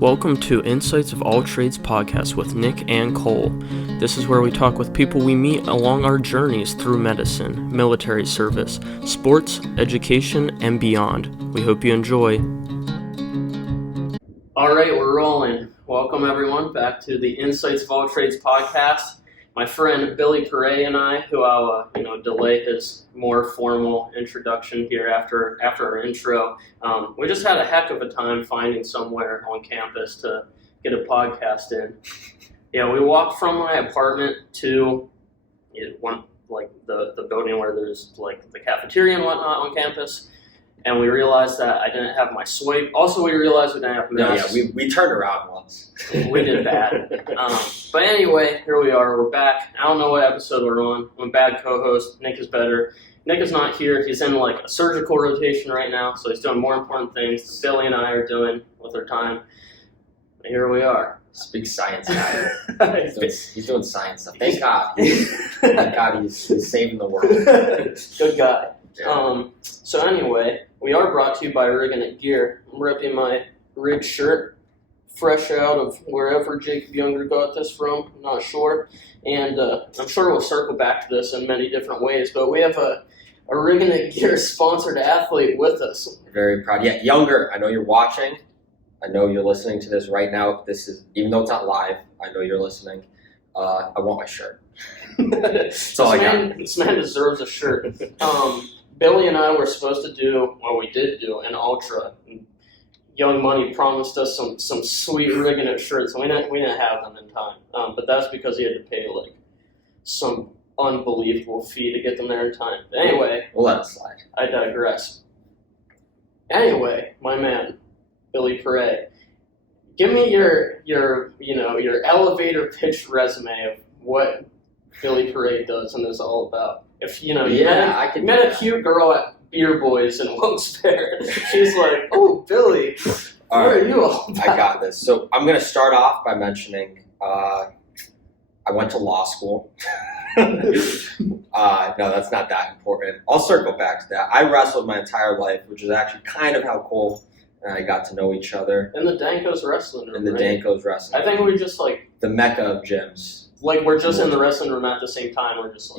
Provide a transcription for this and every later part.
Welcome to Insights of All Trades podcast with Nick and Cole. This is where we talk with people we meet along our journeys through medicine, military service, sports, education, and beyond. We hope you enjoy. All right, we're rolling. Welcome everyone back to the Insights of All Trades podcast. My friend Billy Poray and I, who I'll delay his more formal introduction here after our intro. We just had a heck of a time finding somewhere on campus to get a podcast in. Yeah, we walked from my apartment to the building where there's like the cafeteria and whatnot on campus. And we realized that I didn't have my swipe. Also, we realized we didn't have masks. No, yeah, we turned around once. We did bad. But anyway, here we are. We're back. I don't know what episode we're on. I'm a bad co-host. Nick is better. Nick is not here. He's in like a surgical rotation right now, so he's doing more important things than Billy and I are doing with our time. And here we are. This big science guy. He's doing science stuff. Thank God. Thank God he's saving the world. Good guy. Yeah. So anyway, we are brought to you by Riggin It Gear. I'm ripping my Rig shirt, fresh out of wherever Jacob Younger got this from, I'm not sure. And I'm sure we'll circle back to this in many different ways, but we have a Riggin It Gear sponsored athlete with us. Very proud. Yeah, Younger, I know you're watching. I know you're listening to this right now. This is, even though it's not live, I know you're listening. I want my shirt. That's all I got. This man deserves a shirt. Billy and I were supposed to do, well, we did do an ultra. Young Money promised us some sweet Riggin It shirts, and we didn't have them in time. But that's because he had to pay like some unbelievable fee to get them there in time. But anyway, we'll let it slide. I digress. Anyway, my man, Billy Poray, give me your elevator pitch resume of what Billy Poray does and is all about. If you met a cute girl at Beer Boys in Wilkes-Barre, she's like, "Oh, Billy, what are you all about?" I got this. So I'm going to start off by mentioning I went to law school. No, that's not that important. I'll circle back to that. I wrestled my entire life, which is actually kind of how Cole and I got to know each other. In the Danko's wrestling room. In the Danko's wrestling room. I think we just like the mecca of gyms. Like we're just in the wrestling room at the same time. We're just like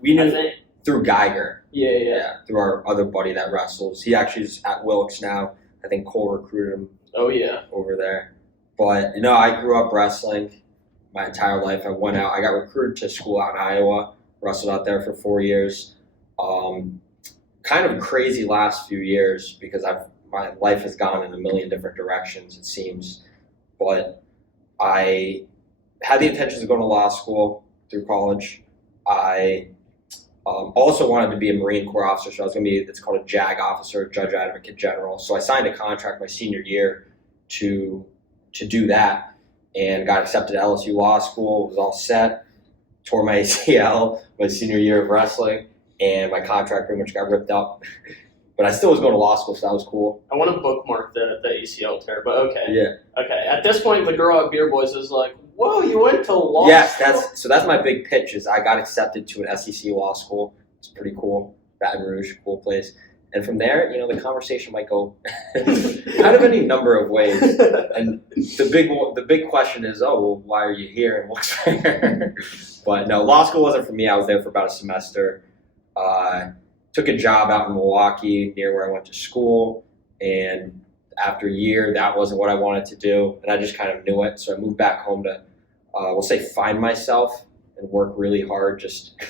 we knew through Geiger. Yeah. Through our other buddy that wrestles. He actually is at Wilkes now. I think Cole recruited him. Oh yeah. Over there. But I grew up wrestling my entire life. I went out. I got recruited to school out in Iowa. Wrestled out there for 4 years. Kind of crazy last few years because my life has gone in a million different directions, it seems. But I had the intentions of going to law school through college. I also wanted to be a Marine Corps officer, so I was going to be, it's called a JAG officer, Judge Advocate General. So I signed a contract my senior year to do that and got accepted to LSU Law School, was all set, tore my ACL my senior year of wrestling, and my contract pretty much got ripped up. But I still was going to law school, so that was cool. I want to bookmark the ACL tear, but okay. Yeah. Okay. At this point, the girl at Beer Boys is like, "Whoa, you went to law school?" Yes, that's my big pitch. Is I got accepted to an SEC law school. It's pretty cool. Baton Rouge, cool place. And from there, the conversation might go kind of any number of ways. And the big question is, oh, well, why are you here in Wilkes-Barre? But no, law school wasn't for me. I was there for about a semester. Took a job out in Milwaukee near where I went to school, and after a year, that wasn't what I wanted to do, and I just kind of knew it. So I moved back home to, we'll say, find myself and work really hard, just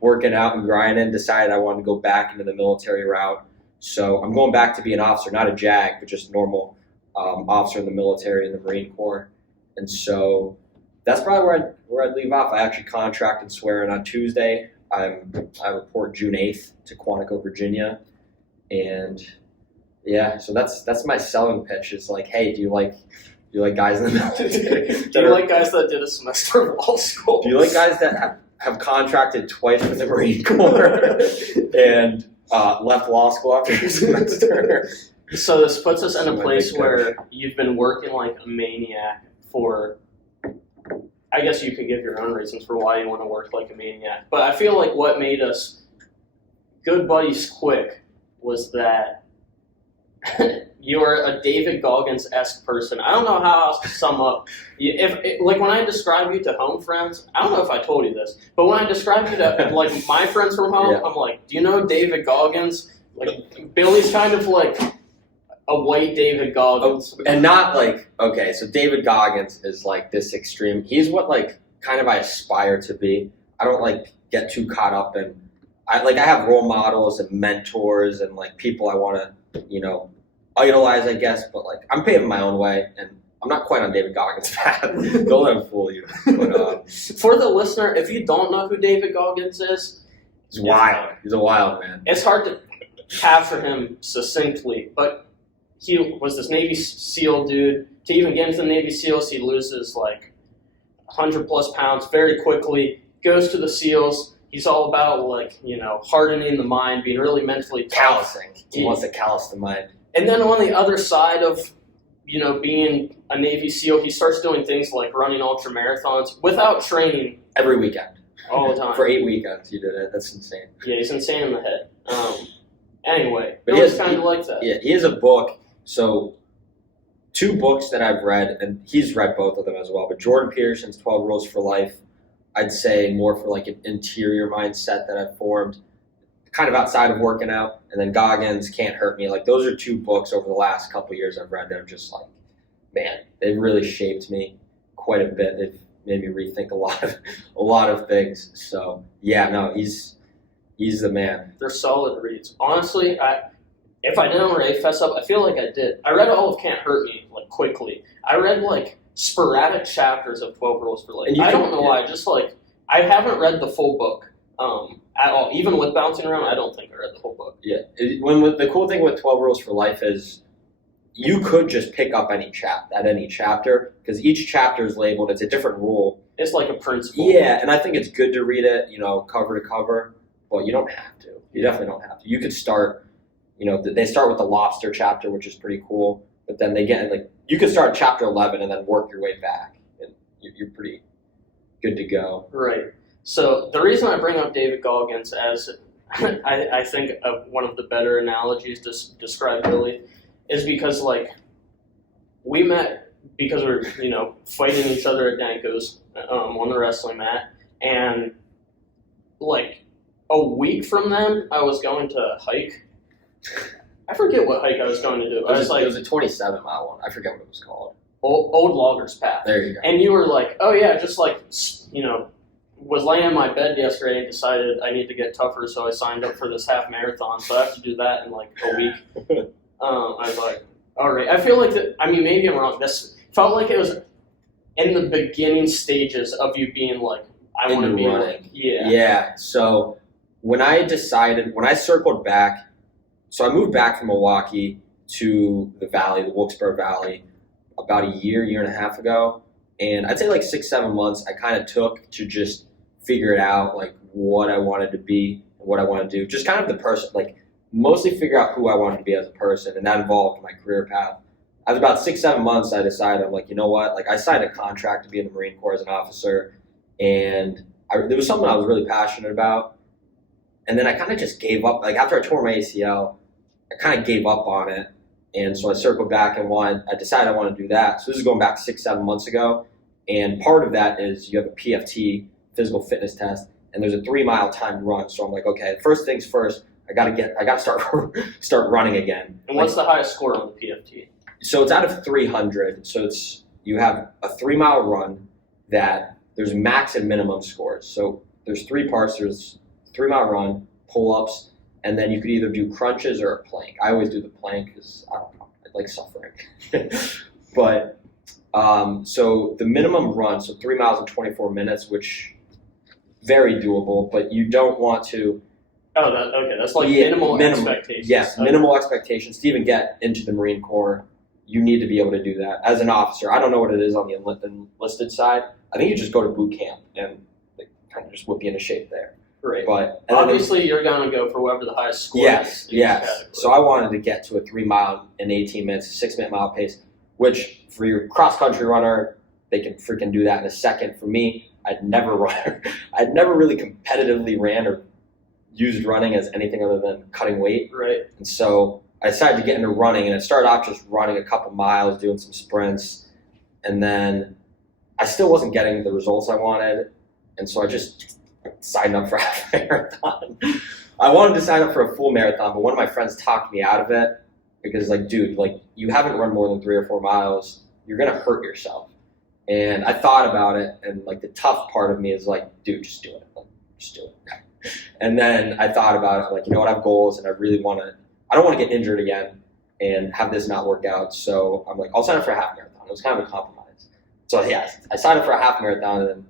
working out and grinding. Decided I wanted to go back into the military route. So I'm going back to be an officer, not a JAG, but just normal officer in the military in the Marine Corps. And so that's probably where I'd leave off. I actually contract and swear in on Tuesday. I report June 8th to Quantico, Virginia, and yeah, so that's my selling pitch. Is like, hey, do you like guys in the military? Do you like guys that did a semester of law school? Do you like guys that have contracted twice with the Marine Corps and left law school after a semester? So this puts us in a place where you've been working like a maniac for. I guess you could give your own reasons for why you want to work like a maniac. But I feel like what made us good buddies quick was that You are a David Goggins-esque person. I don't know how else to sum up. Like when I describe you to home friends, I don't know if I told you this, but when I describe you to like my friends from home, I'm like, do you know David Goggins? Like Billy's kind of like a white David Goggins. And not like, okay, so David Goggins is like this extreme. He's what like kind of I aspire to be. I don't like get too caught up in, I have role models and mentors and like people I want to, idolize, I guess, but like I'm paving my own way and I'm not quite on David Goggins' path. Don't let him fool you. But, for the listener, if you don't know who David Goggins is, he's wild. He's a wild man. It's hard to capture him succinctly, but he was this Navy SEAL dude. To even get into the Navy SEALs, he loses like 100 plus pounds very quickly, goes to the SEALs. He's all about like, hardening the mind, being really mentally tough. Callousing. He wants to callous the mind. And then on the other side of, being a Navy SEAL, he starts doing things like running ultra marathons without training. Every weekend. All the time. For 8 weekends you did it. That's insane. Yeah, he's insane in the head. Anyway, but he's kind of like that. Yeah, he has a book. So 2 books that I've read, and he's read both of them as well, but Jordan Peterson's 12 Rules for Life, I'd say more for like an interior mindset that I've formed, kind of outside of working out, and then Goggins, Can't Hurt Me. Like those are 2 books over the last couple of years I've read that are just like, man, they've really shaped me quite a bit. They've made me rethink a lot of things. So yeah, no, he's the man. They're solid reads. Honestly, if I didn't already fess up, I feel like I did. I read all of Can't Hurt Me like quickly. I read like sporadic chapters of 12 Rules for Life. I don't know why. Just like I haven't read the full book at all. Even with bouncing around, I don't think I read the whole book. Yeah. The cool thing with 12 Rules for Life is you could just pick up any chapter because each chapter is labeled. It's a different rule. It's like a principle. Yeah, and I think it's good to read it, cover to cover, but you don't have to. You definitely don't have to. You could start, they start with the lobster chapter, which is pretty cool, but then they get like you could start chapter 11 and then work your way back, and you're pretty good to go. Right. So the reason I bring up David Goggins as I think of one of the better analogies to describe Billy is because like we met because we're fighting each other at Danko's on the wrestling mat, and like a week from then I was going to hike. I forget what hike I was going to do. It was a 27-mile one. I forget what it was called. Old Loggers Path. There you go. And you were like, oh yeah, just like, was laying in my bed yesterday and decided I need to get tougher, so I signed up for this half marathon, so I have to do that in like a week. I was like, all right. I feel like maybe I'm wrong. This felt like it was in the beginning stages of you being like, I want to be running. Like, yeah. Yeah. So when I circled back, so I moved back from Milwaukee to the Valley, the Wilkes-Barre Valley, about a year and a half ago. And I'd say like 6-7 months I kind of took to just figure it out, like what I wanted to be and what I wanted to do. Just kind of the person, like mostly figure out who I wanted to be as a person, and that involved my career path. After about 6-7 months, I decided, I'm like, you know what? Like I signed a contract to be in the Marine Corps as an officer, and there was something I was really passionate about. And then I kind of just gave up. Like after I tore my ACL, I kind of gave up on it. And so I circled back and I decided I want to do that. So this is going back 6-7 months ago. And part of that is you have a PFT, physical fitness test, and there's a 3-mile timed run. So I'm like, okay, first things first, I got to start running again. And what's the highest score on the PFT? So it's out of 300. So you have a 3-mile run that there's max and minimum scores. So there's 3 parts. There's 3-mile run, pull-ups, and then you could either do crunches or a plank. I always do the plank because I don't know, I like suffering. But so the minimum run, so 3 miles in 24 minutes, which very doable, but you don't want to. Oh, okay. That's like minimal expectations. Yes, minimal expectations. To even get into the Marine Corps, you need to be able to do that as an officer. I don't know what it is on the enlisted side. I think you just go to boot camp and they kind of just whip you into shape there. Right. But obviously, you're going to go for whoever the highest score is. Yes. So I wanted to get to a 3 mile in 18 minutes, a 6-minute mile pace, which for your cross-country runner, they can freaking do that in a second. For me, I'd never really competitively ran or used running as anything other than cutting weight. Right. And so I decided to get into running, and it started off just running a couple miles, doing some sprints, and then I still wasn't getting the results I wanted, and so I just signed up for half a marathon. I wanted to sign up for a full marathon, but one of my friends talked me out of it because, like, dude, like, you haven't run more than 3 or 4 miles, you're gonna hurt yourself. And I thought about it, and like the tough part of me is like, dude, just do it, like, just do it. And then I thought about it, like, you know what, I have goals, and I really want to. I don't want to get injured again and have this not work out. So I'm like, I'll sign up for a half marathon. It was kind of a compromise. So yeah, I signed up for a half marathon, and then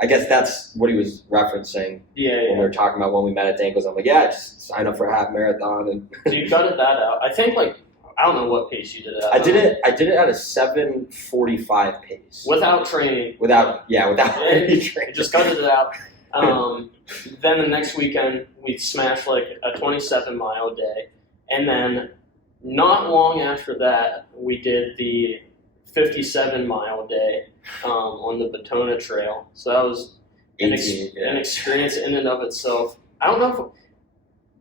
I guess that's what he was referencing when we were talking about when we met at Dankles. I'm like, yeah, just sign up for a half marathon. And so you gutted that out. I think I don't know what pace you did it at. I did it at a 7:45 pace. Without training. Without any training. Just gutted it out. Then the next weekend we smashed like a 27-mile day, and then not long after that we did the 57-mile day on the Batona Trail. So that was an experience in and of itself. I don't know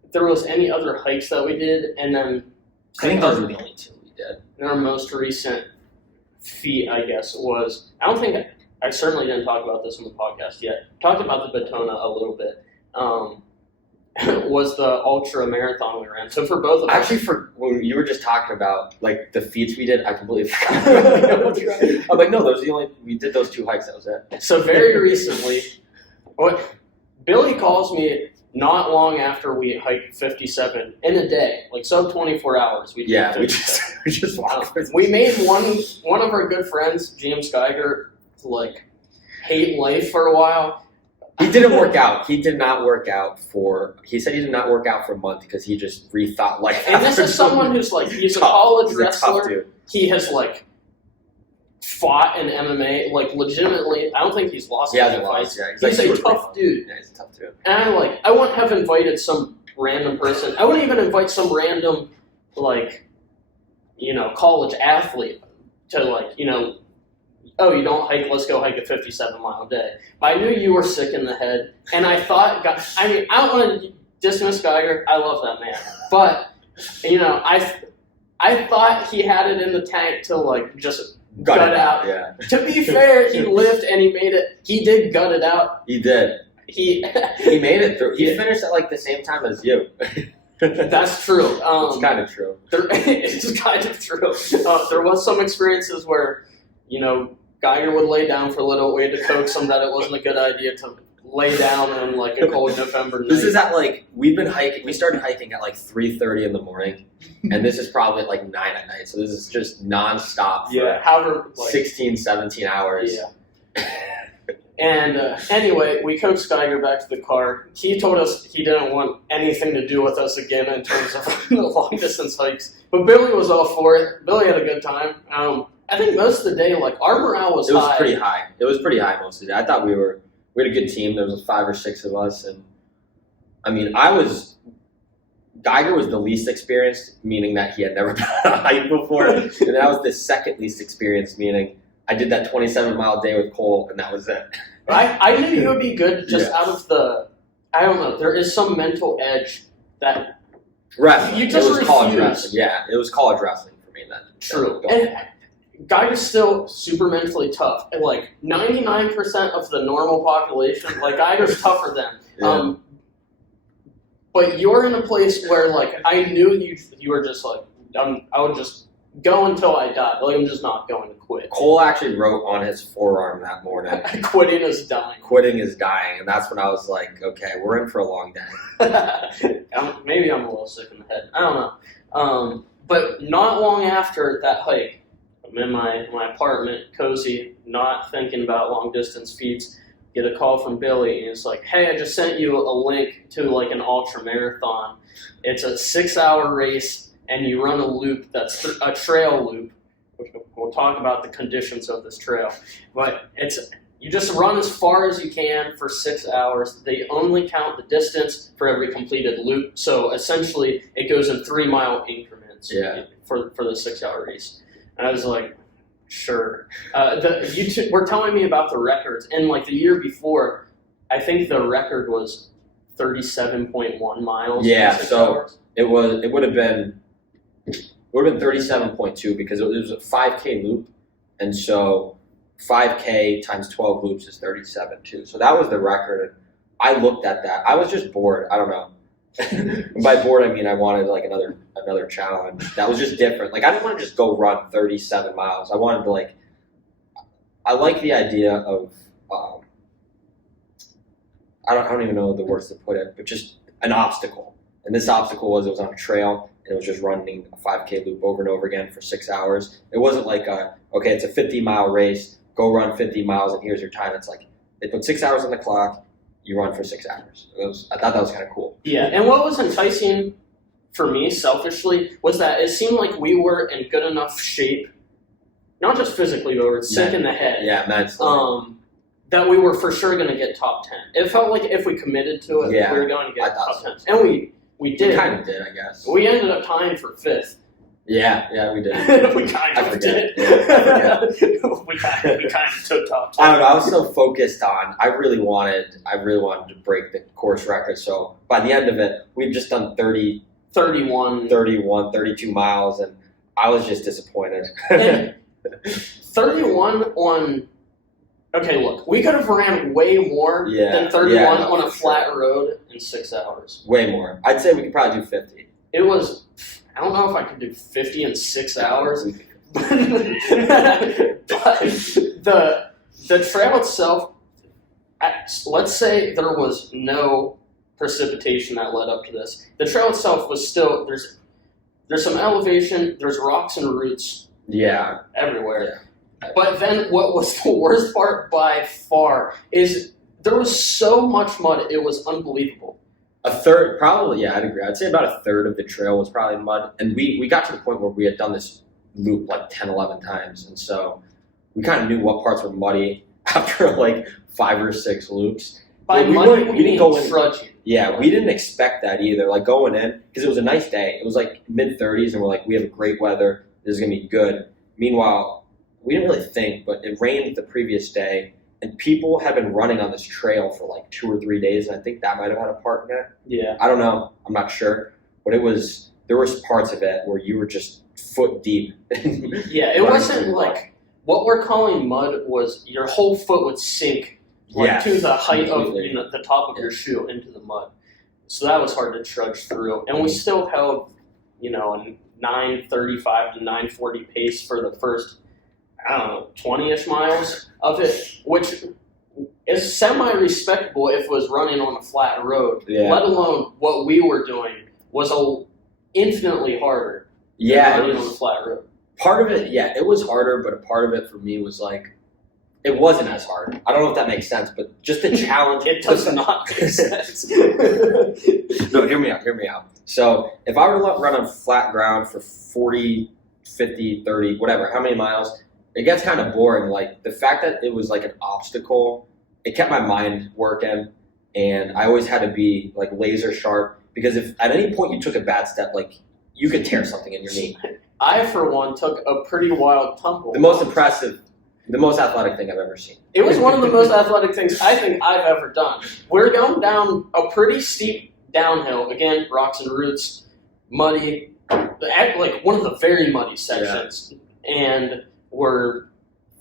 if there was any other hikes that we did, and then I think those were the only 2 we did. And our most recent feat, I guess, was I certainly didn't talk about this on the podcast yet. Talked about the Batona a little bit. Was the ultra marathon we ran. So for both of us, actually, for when you were just talking about like the feats we did, I completely forgot about the ultra. I'm like, no, those are the only we did those 2 hikes. That was it. So very recently, Billy calls me not long after we hiked 57 in a day, like sub 24 hours. We just walked. We made one of our good friends, James Geiger, like hate life for a while. He didn't work out. He did not work out he said he did not work out for a month because he just rethought life. And this is someone who's like, he's a college wrestler. He has like fought in MMA, like legitimately. I don't think he's lost any fights. Yeah, he's a tough dude. Yeah, he's a tough dude. And I wouldn't have invited some random person. I wouldn't even invite some random, like, college athlete to like, oh, you don't hike, let's go hike a 57-mile day. But I knew you were sick in the head, and I thought, I don't want to dismiss Geiger. I love that man. But, I thought he had it in the tank to, like, just gut it out. Yeah. To be fair, he lived and he made it. He did gut it out. He did. He made it through. He finished at, like, the same time as you. That's true. It's kind of true. It's kind of true. There was some experiences where, Geiger would lay down for a little. We had to coax him that it wasn't a good idea to lay down on like a cold November night. This is at like we've been hiking. We started hiking at like 3:30 in the morning, and this is probably at like 9 at night. So this is just nonstop for however, 16, 17 hours. Yeah. And anyway, we coaxed Geiger back to the car. He told us he didn't want anything to do with us again in terms of the long distance hikes. But Billy was all for it. Billy had a good time. I think most of the day, like, our morale was high. It was pretty high. It was pretty high most of the day. I thought we had a good team. There was 5 or 6 of us, and I mean, Geiger was the least experienced, meaning that he had never done a hike before, and then I was the second least experienced, meaning I did that 27-mile day with Cole, and that was it. I knew you would be good just out of the, I don't know, there is some mental edge that wrestling. You just it was refuse. College wrestling. Yeah, it was college wrestling for me then. True. And Geiger's still super mentally tough. And like 99% of the normal population, like Geiger's tougher than. Yeah. But you're in a place where like I knew you were just like I would just go until I died. Like I'm just not going to quit. Cole actually wrote on his forearm that morning. Quitting is dying. Quitting is dying, and that's when I was like, okay, we're in for a long day. Maybe I'm a little sick in the head. I don't know. But not long after that hike, I'm in my apartment, cozy, not thinking about long distance feats. Get a call from Billy, and it's like, hey, I just sent you a link to like an ultra marathon. It's a 6-hour race, and you run a loop that's a trail loop. We'll talk about the conditions of this trail, but you just run as far as you can for 6 hours. They only count the distance for every completed loop, so essentially it goes in 3-mile increments for the 6-hour race. And I was like, sure. You were telling me about the records, and like the year before, I think the record was 37.1 miles. Yeah, so It would have been 37.2 because it was a 5K loop, and so 5K times 12 loops is 37.2. So that was the record. I looked at that. I was just bored. I don't know. By bored, I mean I wanted like another challenge that was just different. Like I didn't want to just go run 37 miles. I wanted to I like the idea of I don't even know the words to put it, but just an obstacle. And this obstacle was it was on a trail and it was just running a 5K loop over and over again for 6 hours. It wasn't like it's a 50-mile race, go run 50 miles and here's your time. It's like they put 6 hours on the clock, you run for 6 hours. I thought that was kind of cool. Yeah, and what was enticing for me, selfishly, was that it seemed like we were in good enough shape, not just physically, but we were sick in the head. Yeah, mentally. That we were for sure going to get top 10. It felt like if we committed to it, we were going to get top 10. And we did. We kind of did, I guess. We ended up tying for 5th. Yeah, we did. We kind of did. Yeah, we kind of took top 10. I don't know. I was so focused on. I really wanted to break the course record. So by the end of it, we'd just done 31, 32 miles, and I was just disappointed. And 31 on. Okay, look, we could have ran way more than 31 on a flat road in 6 hours. Way more. I'd say we could probably do 50. It was. I don't know if I could do 50 in 6 hours, but the trail itself, let's say there was no precipitation that led up to this. The trail itself was still, there's some elevation, there's rocks and roots everywhere. Yeah. But then what was the worst part by far is there was so much mud, it was unbelievable. A third, probably, I'd agree. I'd say about a third of the trail was probably mud. And we got to the point where we had done this loop like 10, 11 times. And so we kind of knew what parts were muddy after like 5 or 6 loops. By muddy, we didn't go trudging. Yeah, we didn't expect that either. Like going in, because it was a nice day. It was like mid-30s and we're like, we have great weather. This is going to be good. Meanwhile, we didn't really think, but it rained the previous day. And people had been running on this trail for like 2 or 3 days, and I think that might have had a part in it. Yeah. I don't know. I'm not sure. But there was parts of it where you were just foot deep. Yeah, it wasn't like, what we're calling mud was your whole foot would sink to the height of the top of your shoe into the mud. So that was hard to trudge through. And we still held, a 9:35 to 9:40 pace for the first, 20-ish miles of it, which is semi-respectable if it was running on a flat road, let alone what we were doing was infinitely harder than running on a flat road. Part of it, it was harder, but a part of it for me was like, it wasn't as hard. I don't know if that makes sense, but just the challenge. It does not make sense. No, hear me out. So if I were to run on flat ground for 40, 50, 30, whatever, how many miles, it gets kind of boring. Like the fact that it was like an obstacle, it kept my mind working, and I always had to be like laser sharp because if at any point you took a bad step, like you could tear something in your knee. I, for one, took a pretty wild tumble. The most impressive, the most athletic thing I've ever seen. It was one of the most athletic things I think I've ever done. We're going down a pretty steep downhill, again, rocks and roots, muddy, like one of the very muddy sections, and we're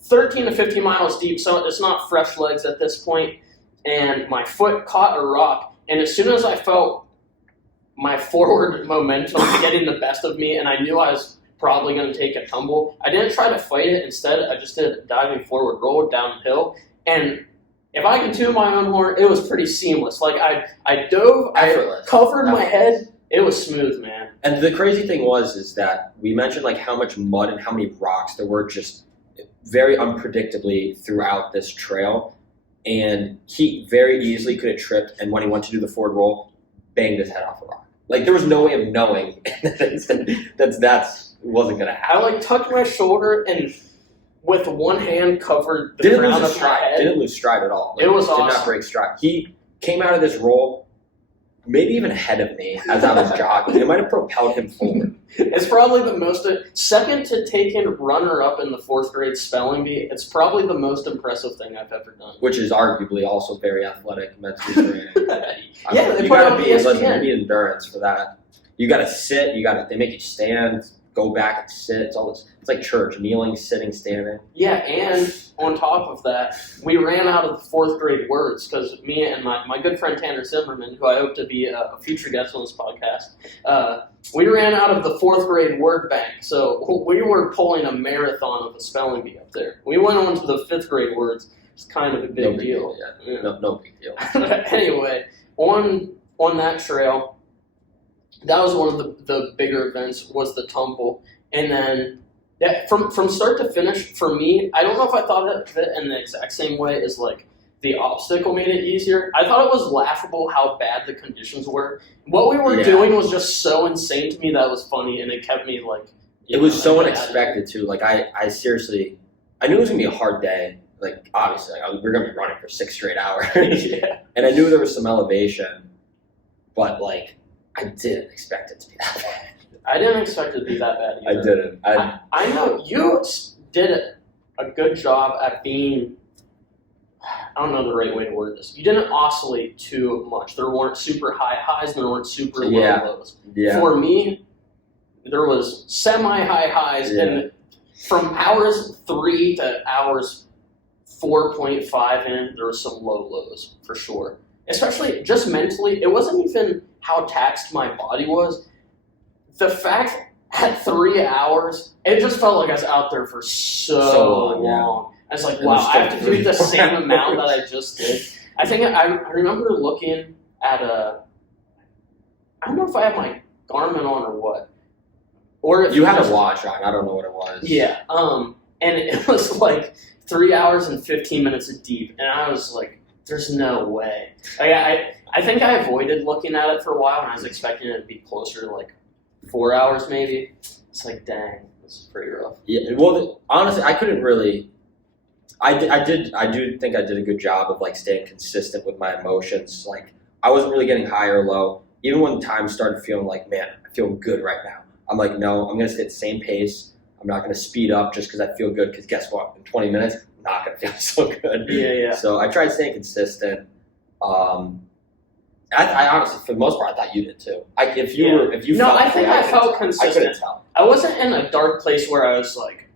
13 to 15 miles deep, so it's not fresh legs at this point, and my foot caught a rock, and as soon as I felt my forward momentum getting the best of me, and I knew I was probably going to take a tumble, I didn't try to fight it. Instead, I just did diving forward, rolled downhill, and if I can toot my own horn, it was pretty seamless. Like, I dove, effortless. I covered my head, it was smooth, man. And the crazy thing is that we mentioned like how much mud and how many rocks there were just very unpredictably throughout this trail, and he very easily could have tripped, and when he went to do the forward roll, banged his head off a rock. Like there was no way of knowing that wasn't gonna happen. I like tucked my shoulder and with one hand covered the crown of my head. Didn't lose stride at all. Like, it was awesome. Did not break stride. He came out of this roll maybe even ahead of me as I was jogging. It might have propelled him forward. It's probably the most, second to taking runner-up in the 4th grade spelling bee, it's probably the most impressive thing I've ever done. Which is arguably also very athletic, mentally training. Yeah, you gotta be endurance for that. you got to sit. They make you stand, go back and sit. It's all this. It's like church: kneeling, sitting, standing. Yeah, and on top of that, we ran out of the 4th grade words because me and my good friend Tanner Zimmerman, who I hope to be a future guest on this podcast, we ran out of the 4th grade word bank. So we were pulling a marathon of a spelling bee up there. We went on to the 5th grade words. It's kind of a big deal. Yeah. No big deal. Anyway, on that trail, that was one of the bigger events, was the tumble. And then from start to finish, for me, I don't know if I thought of it in the exact same way as like the obstacle made it easier. I thought it was laughable how bad the conditions were. What we were doing was just so insane to me that it was funny, and it kept me like... It was so unexpected too. Like I seriously, I knew it was going to be a hard day. Like obviously, we were going to be running for 6 straight hours. Yeah. And I knew there was some elevation, but like I didn't expect it to be that bad. I didn't expect it to be that bad either. I didn't. I know you did a good job at being, I don't know the right way to word this. You didn't oscillate too much. There weren't super high highs and there weren't super low lows. Yeah. For me, there was semi-high highs, and from hours 3 to hours 4.5 in, there was some low lows for sure. Especially just mentally, it wasn't even how taxed my body was. The fact at 3 hours, it just felt like I was out there for so long. I was like, wow, I have to do the same amount that I just did. I think I remember looking at I don't know if I had my Garmin on or what. Or if you had a watch on, I don't know what it was. Yeah, and it was like 3 hours and 15 minutes deep, and I was like, there's no way. I think I avoided looking at it for a while, and I was expecting it to be closer to like 4 hours maybe. It's like, dang, this is pretty rough. Yeah, well, honestly, I couldn't really. I do think I did a good job of like staying consistent with my emotions. Like I wasn't really getting high or low. Even when time started feeling like, man, I feel good right now. I'm like, no, I'm gonna stay at the same pace. I'm not gonna speed up just because I feel good. Because guess what? In 20 minutes, I'm not gonna feel so good. Yeah. So I tried staying consistent. I honestly, for the most part, I thought you did too. I think I felt consistent. I couldn't tell. I wasn't in a dark place where I was like,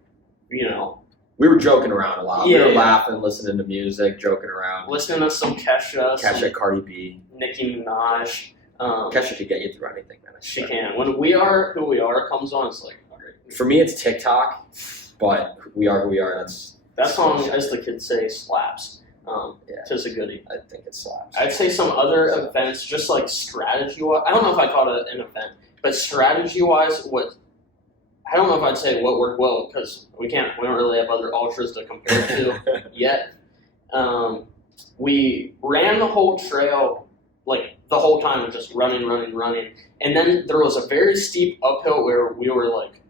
we were joking around a lot. Yeah, we were laughing, listening to music, joking around. Listening to some Kesha, Cardi B, Nicki Minaj. Kesha could get you through anything, man. She can. When We Are Who We Are comes on, it's like, all right. For me, it's TikTok, but We Are Who We Are. That song, as the kids say, slaps. Tis a goodie. I think it slaps. I'd say some other events, just like strategy-wise. I don't know if I'd call it an event, but strategy-wise, I don't know if I'd say what worked well because we don't really have other ultras to compare to yet. We ran the whole trail, like the whole time, of just running, and then there was a very steep uphill where we were like,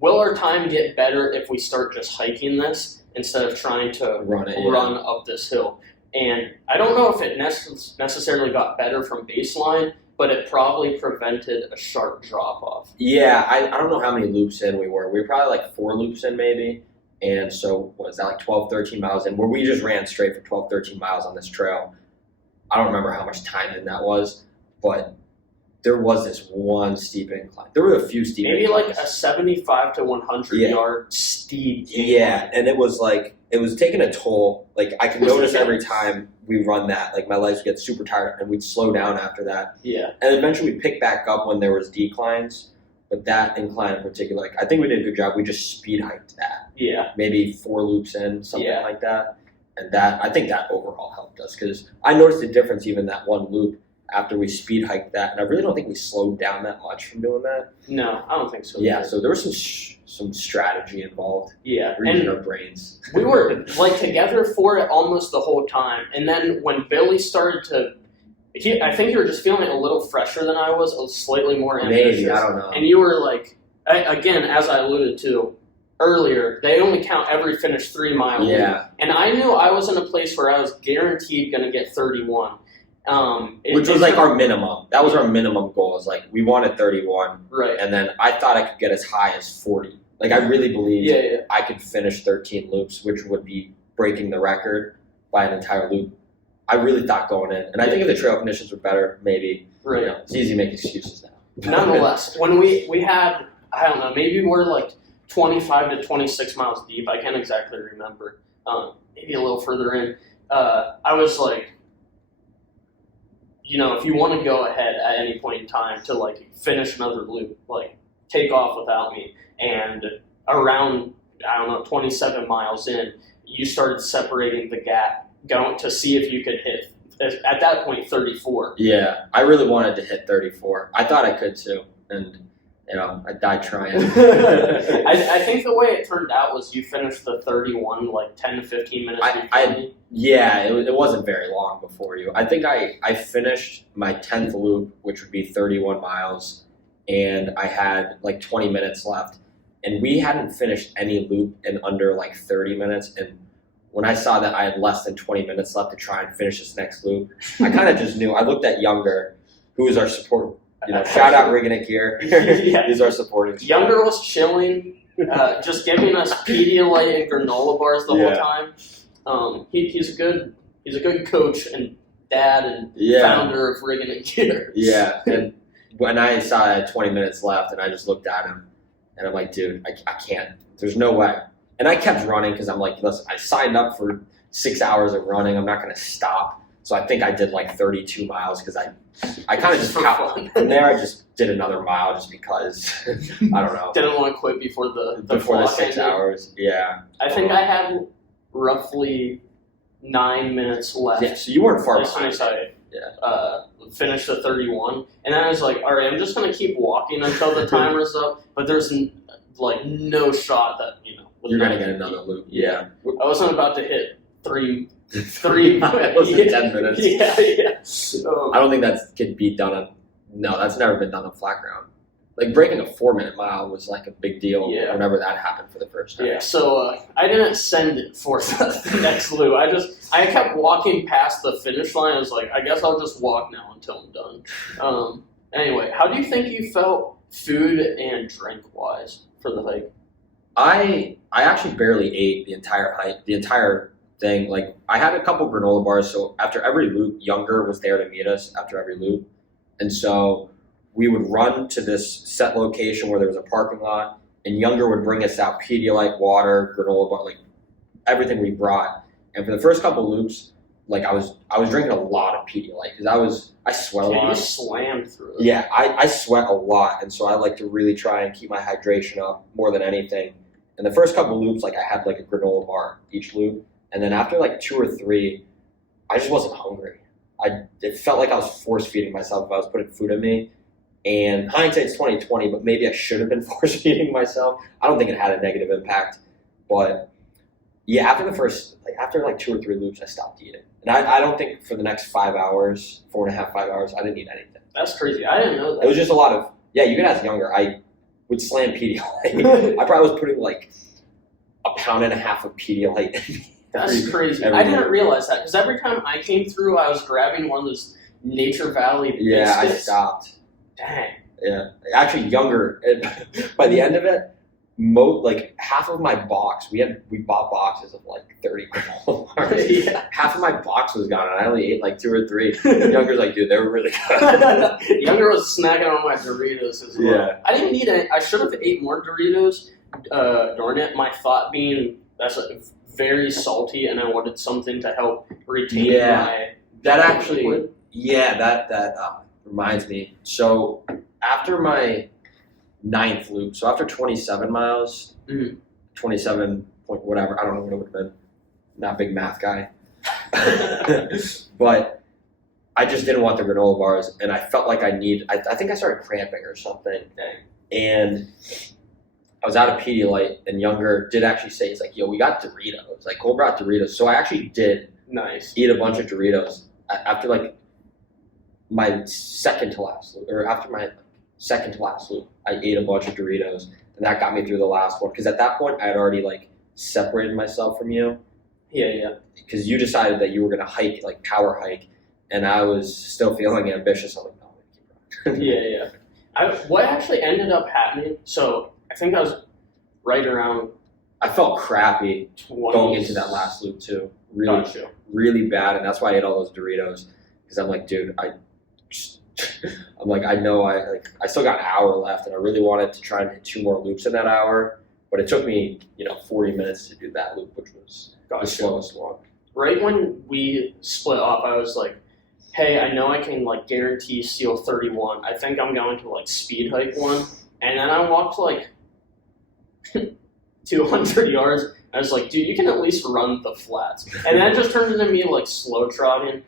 will our time get better if we start just hiking this instead of trying to run up this hill? And I don't know if it necessarily got better from baseline, but it probably prevented a sharp drop-off. Yeah, I don't know how many loops in we were. We were probably like 4 loops in maybe. And so, what was that, like 12, 13 miles in, where we just ran straight for 12, 13 miles on this trail. I don't remember how much time in that was, but there was this one steep incline. There were a few steep inclines. Maybe like a 75 to 100 yard steep incline. Yeah, and it was like, it was taking a toll. Like, I could notice every time we run that, like, my legs would get super tired, and we'd slow down after that. Yeah. And eventually we'd pick back up when there was declines. But that incline in particular, like, I think we did a good job. We just speed hiked that. Yeah. Maybe 4 loops in, something like that. And I think that overall helped us, because I noticed a difference even that one loop after we speed hiked that, and I really don't think we slowed down that much from doing that. No, I don't think so. Yeah, so there was some strategy involved. Yeah, reading our brains. We were like together for it almost the whole time, and then when Billy started to, I think you were just feeling a little fresher than I was slightly more ambitious. Maybe, I don't know. And you were like, again, as I alluded to earlier, they only count every finished 3 mile. Yeah, and I knew I was in a place where I was guaranteed going to get 31. Which was like our minimum. That was our minimum goal. Is like we wanted 31, right? And then I thought I could get as high as 40. Like I really believed I could finish 13 loops, which would be breaking the record by an entire loop. I really thought going in, and I think if the trail conditions were better, maybe. Right. It's easy to make excuses now. nonetheless, when we had, I don't know, maybe we're like 25 to 26 miles deep. I can't exactly remember. Maybe a little further in. I was like, if you want to go ahead at any point in time to like finish another loop, like take off without me. And around, I don't know, 27 miles in, you started separating the gap, going to see if you could hit, at that point, 34. Yeah, I really wanted to hit 34. I thought I could too, and I died trying. I think the way it turned out was you finished the 31 like 10 to 15 minutes before me. Yeah, it wasn't very long before you. I think I finished my 10th loop, which would be 31 miles, and I had like 20 minutes left. And we hadn't finished any loop in under like 30 minutes. And when I saw that I had less than 20 minutes left to try and finish this next loop, I kind of just knew. I looked at Younger, who was our support. Shout out Riggin It Gear. Yeah. He's our supporting. Younger was chilling, just giving us Pedialyte and granola bars the whole time. He's a good coach and dad and founder of Riggin It Gear. Yeah, and when I saw I had 20 minutes left, and I just looked at him, and I'm like, dude, I can't. There's no way. And I kept running because I'm like, listen, I signed up for 6 hours of running. I'm not going to stop. So I think I did like 32 miles because I kind of just from there. I just did another mile just because I don't know. Didn't want to quit before the 6 hours. Yeah. I think I had roughly 9 minutes left. Yeah, so you weren't far behind. Finished the 31, and then I was like, all right, I'm just gonna keep walking until the timer's up. But there's like no shot that you're gonna get another loop. Yeah. I wasn't about to hit three. It was 10 minutes. Yeah. I don't think that could be done that's never been done on flat ground. Like breaking a 4-minute mile was like a big deal whenever that happened for the first time. Yeah, so I didn't send it for the next loop. I kept walking past the finish line. I was like, I guess I'll just walk now until I'm done. Anyway, how do you think you felt food and drink wise for the hike? I actually barely ate the entire hike, the entire thing. Like I had a couple granola bars, so after every loop, Younger was there to meet us after every loop, and so we would run to this set location where there was a parking lot, and Younger would bring us out Pedialyte, water, granola bar, like everything we brought. And for the first couple loops, like I was drinking a lot of Pedialyte because I sweat a lot. You slammed through it. Yeah, I sweat a lot, and so I like to really try and keep my hydration up more than anything. And the first couple loops, like I had like a granola bar each loop, and then after like 2 or 3, I just wasn't hungry. It felt like I was force feeding myself if I was putting food in me. And hindsight's 20/20, but maybe I should have been force feeding myself. I don't think it had a negative impact, but yeah, after like 2 or 3 loops, I stopped eating. And I don't think for the next 5 hours, 4.5, 5 hours, I didn't eat anything. That's crazy. I didn't know that. It was just a lot of, you can ask Younger. I would slam Pedialyte. I probably was putting like 1.5 pounds of Pedialyte in me. That's crazy. I didn't realize that because every time I came through, I was grabbing one of those Nature Valley biscuits. Yeah, I stopped. Dang. Yeah. Actually, Younger, by the end of it, like half of my box, we bought boxes of like 30 granola bars. Yeah. Half of my box was gone, and I only ate like 2 or 3. Younger's like, dude, they were really good. Younger was snacking on my Doritos as well. Yeah. I didn't need it. I should have ate more Doritos. Darn it. My thought being that's very salty, and I wanted something to help retain my. That actually, that reminds me. So after my 9th loop, so after 27 miles, 27 point whatever, I don't know what it would have been. Not a big math guy. But I just didn't want the granola bars, and I felt like I think I started cramping or something. And I was out of Pedialyte, and Younger did actually say, he's like, yo, we got Doritos. Like, Cole brought Doritos. So I actually did eat a bunch of Doritos after like my second to last loop, or after my second to last loop, I ate a bunch of Doritos, and that got me through the last one. Because at that point, I had already like separated myself from you. Yeah. Because you decided that you were gonna hike, like power hike, and I was still feeling ambitious. I'm like, no, I'm gonna keep running. Yeah. What actually ended up happening? So I think I was right around. I felt crappy 20s. Going into that last loop too. Really, really bad, and that's why I ate all those Doritos. Because I'm like, dude, I I'm like, I know I still got an hour left, and I really wanted to try and hit 2 more loops in that hour, but it took me 40 minutes to do that loop, which was the slowest one. Right when we split up, I was like, hey, I know I can like guarantee seal 31. I think I'm going to like speed hike one, and then I walked like 200 yards. I was like, dude, you can at least run the flats. And that just turned into me like slow trotting.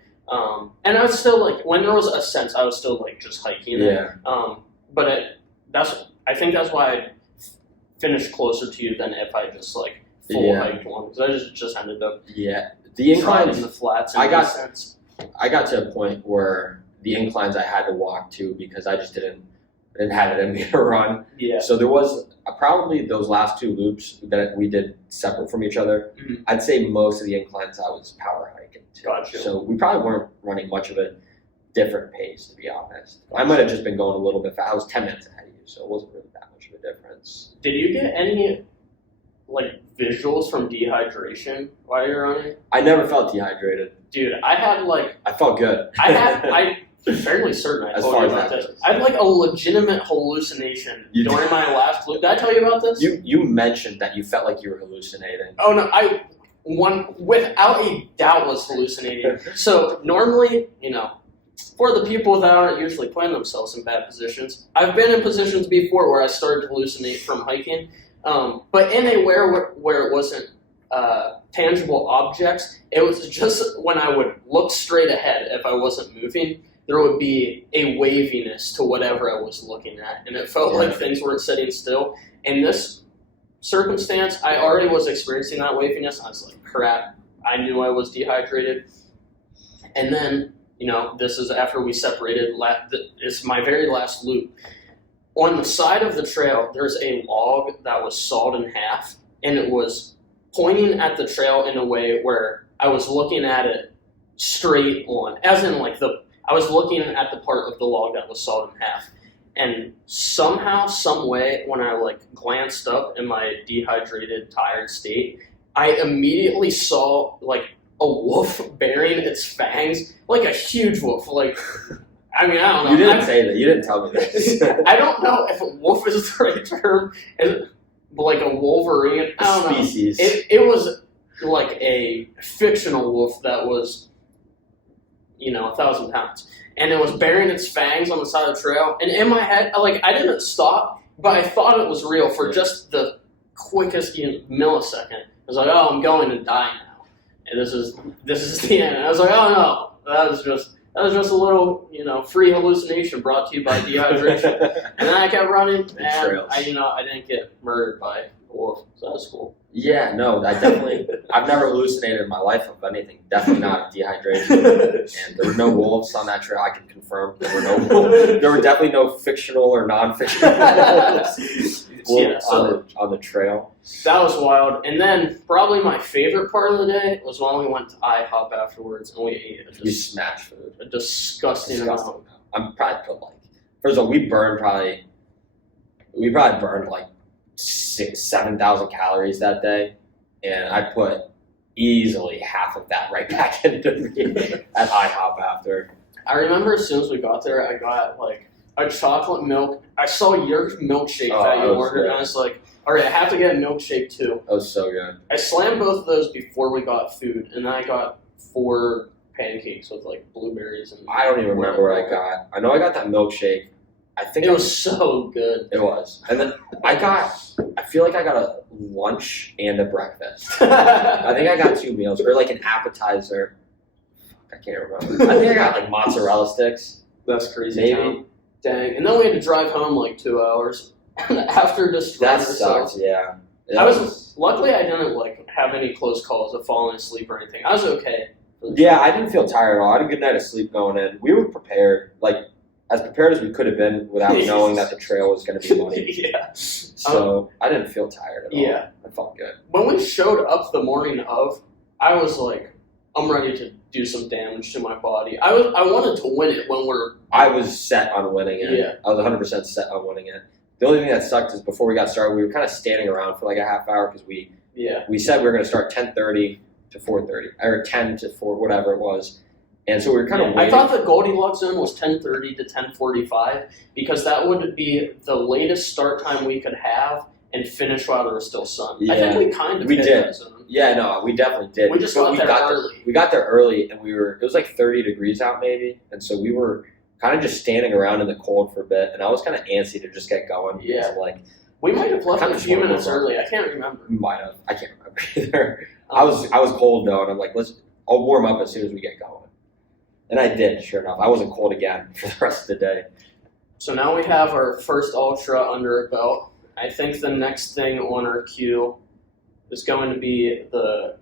And I was still like, when there was ascents, I was still like just hiking. Yeah. But I think that's why I finished closer to you than if I just like full hiked one, because I just ended up the inclines in the flats. I got to a point where the inclines I had to walk to because I just didn't have it in me to run. Yeah. So there was probably those last 2 loops that we did separate from each other. Mm-hmm. I'd say most of the inclines I was power hiking to. Gotcha. So we probably weren't running much of a different pace, to be honest. I might have just been going a little bit fast. I was 10 minutes ahead of you, so it wasn't really that much of a difference. Did you get any like visuals from dehydration while you're running? I never felt dehydrated. Dude, I felt good. I'm fairly certain I told you about this. I had like a legitimate hallucination during my last loop. Did I tell you about this? You mentioned that you felt like you were hallucinating. Oh no, one without a doubt was hallucinating. So normally, for the people that aren't usually putting themselves in bad positions, I've been in positions before where I started to hallucinate from hiking, but in a where it wasn't tangible objects. It was just when I would look straight ahead, if I wasn't moving, there would be a waviness to whatever I was looking at, and it felt like things weren't sitting still. In this circumstance, I already was experiencing that waviness. I was like, crap, I knew I was dehydrated. And then, this is after we separated. It's my very last loop. On the side of the trail, there's a log that was sawed in half, and it was pointing at the trail in a way where I was looking at it straight on, as in like I was looking at the part of the log that was sawed in half. And somehow, some way, when I like glanced up in my dehydrated, tired state, I immediately saw like a wolf bearing its fangs, like a huge wolf. Like, I mean, I don't know. You didn't say that. You didn't tell me this. I don't know if wolf is the right term. Like a wolverine. I don't know. Species. It was like a fictional wolf that was, 1,000 pounds. And it was bearing its fangs on the side of the trail. And in my head, I didn't stop, but I thought it was real for just the quickest millisecond. I was like, oh, I'm going to die now. And this is the end. And I was like, oh no, that was just a little, free hallucination brought to you by dehydration. And then I kept running, and I didn't get murdered by a wolf, so that was cool. Yeah, no, I've never hallucinated in my life of anything. Definitely not dehydration. And there were no wolves on that trail. I can confirm there were definitely no fictional or non-fictional wolves on the trail. That was wild. And then probably my favorite part of the day was when we went to IHOP afterwards and we ate We smashed food. A disgusting amount. I'm probably put first of all, we probably burned like 7,000 calories that day, and I put easily half of that right back into me at IHOP after. I remember as soon as we got there, I got like a chocolate milk. I saw your milkshake that you ordered, and I was like, all right, I have to get a milkshake too. That was so good. I slammed both of those before we got food, and then I got 4 pancakes with like blueberries and. I don't even remember what I got. I know I got that milkshake. I think it was so good. It was. And then I feel like I got a lunch and a breakfast. I think I got 2 meals, or like an appetizer. I can't remember. I think I got like mozzarella sticks. That's crazy. Maybe. Town. Dang. And then we had to drive home like 2 hours after destroying ourselves. Yeah. Luckily I didn't like have any close calls of falling asleep or anything. I was okay. Yeah, I didn't feel tired at all. I had a good night of sleep going in. We were prepared, as prepared as we could have been without knowing that the trail was going to be muddy. Yeah. So I didn't feel tired at all. Yeah. I felt good. When we showed up the morning of, I was like, I'm ready to do some damage to my body. I wanted to win it I was set on winning it. Yeah. I was 100% set on winning it. The only thing that sucked is before we got started, we were kind of standing around for like a half hour because we said we were going to start 10:30 to 4:30 or 10 to 4, whatever it was. And so we were kind of waiting. I thought the Goldilocks zone was 10:30 to 10:45 because that would be the latest start time we could have and finish while there was still sun. I think we kind of hit that zone. Yeah, no, we definitely did. We just got there early. We got there early, and it was like 30 degrees out maybe, and so we were kind of just standing around in the cold for a bit, and I was kind of antsy to just get going. Yeah. Like, we might have left a few minutes early. I can't remember. We might have. I can't remember either. I was cold though, and I'm like, I'll warm up as soon as we get going. And I did, sure enough. I wasn't cold again for the rest of the day. So now we have our first ultra under our belt. I think the next thing on our queue is going to be the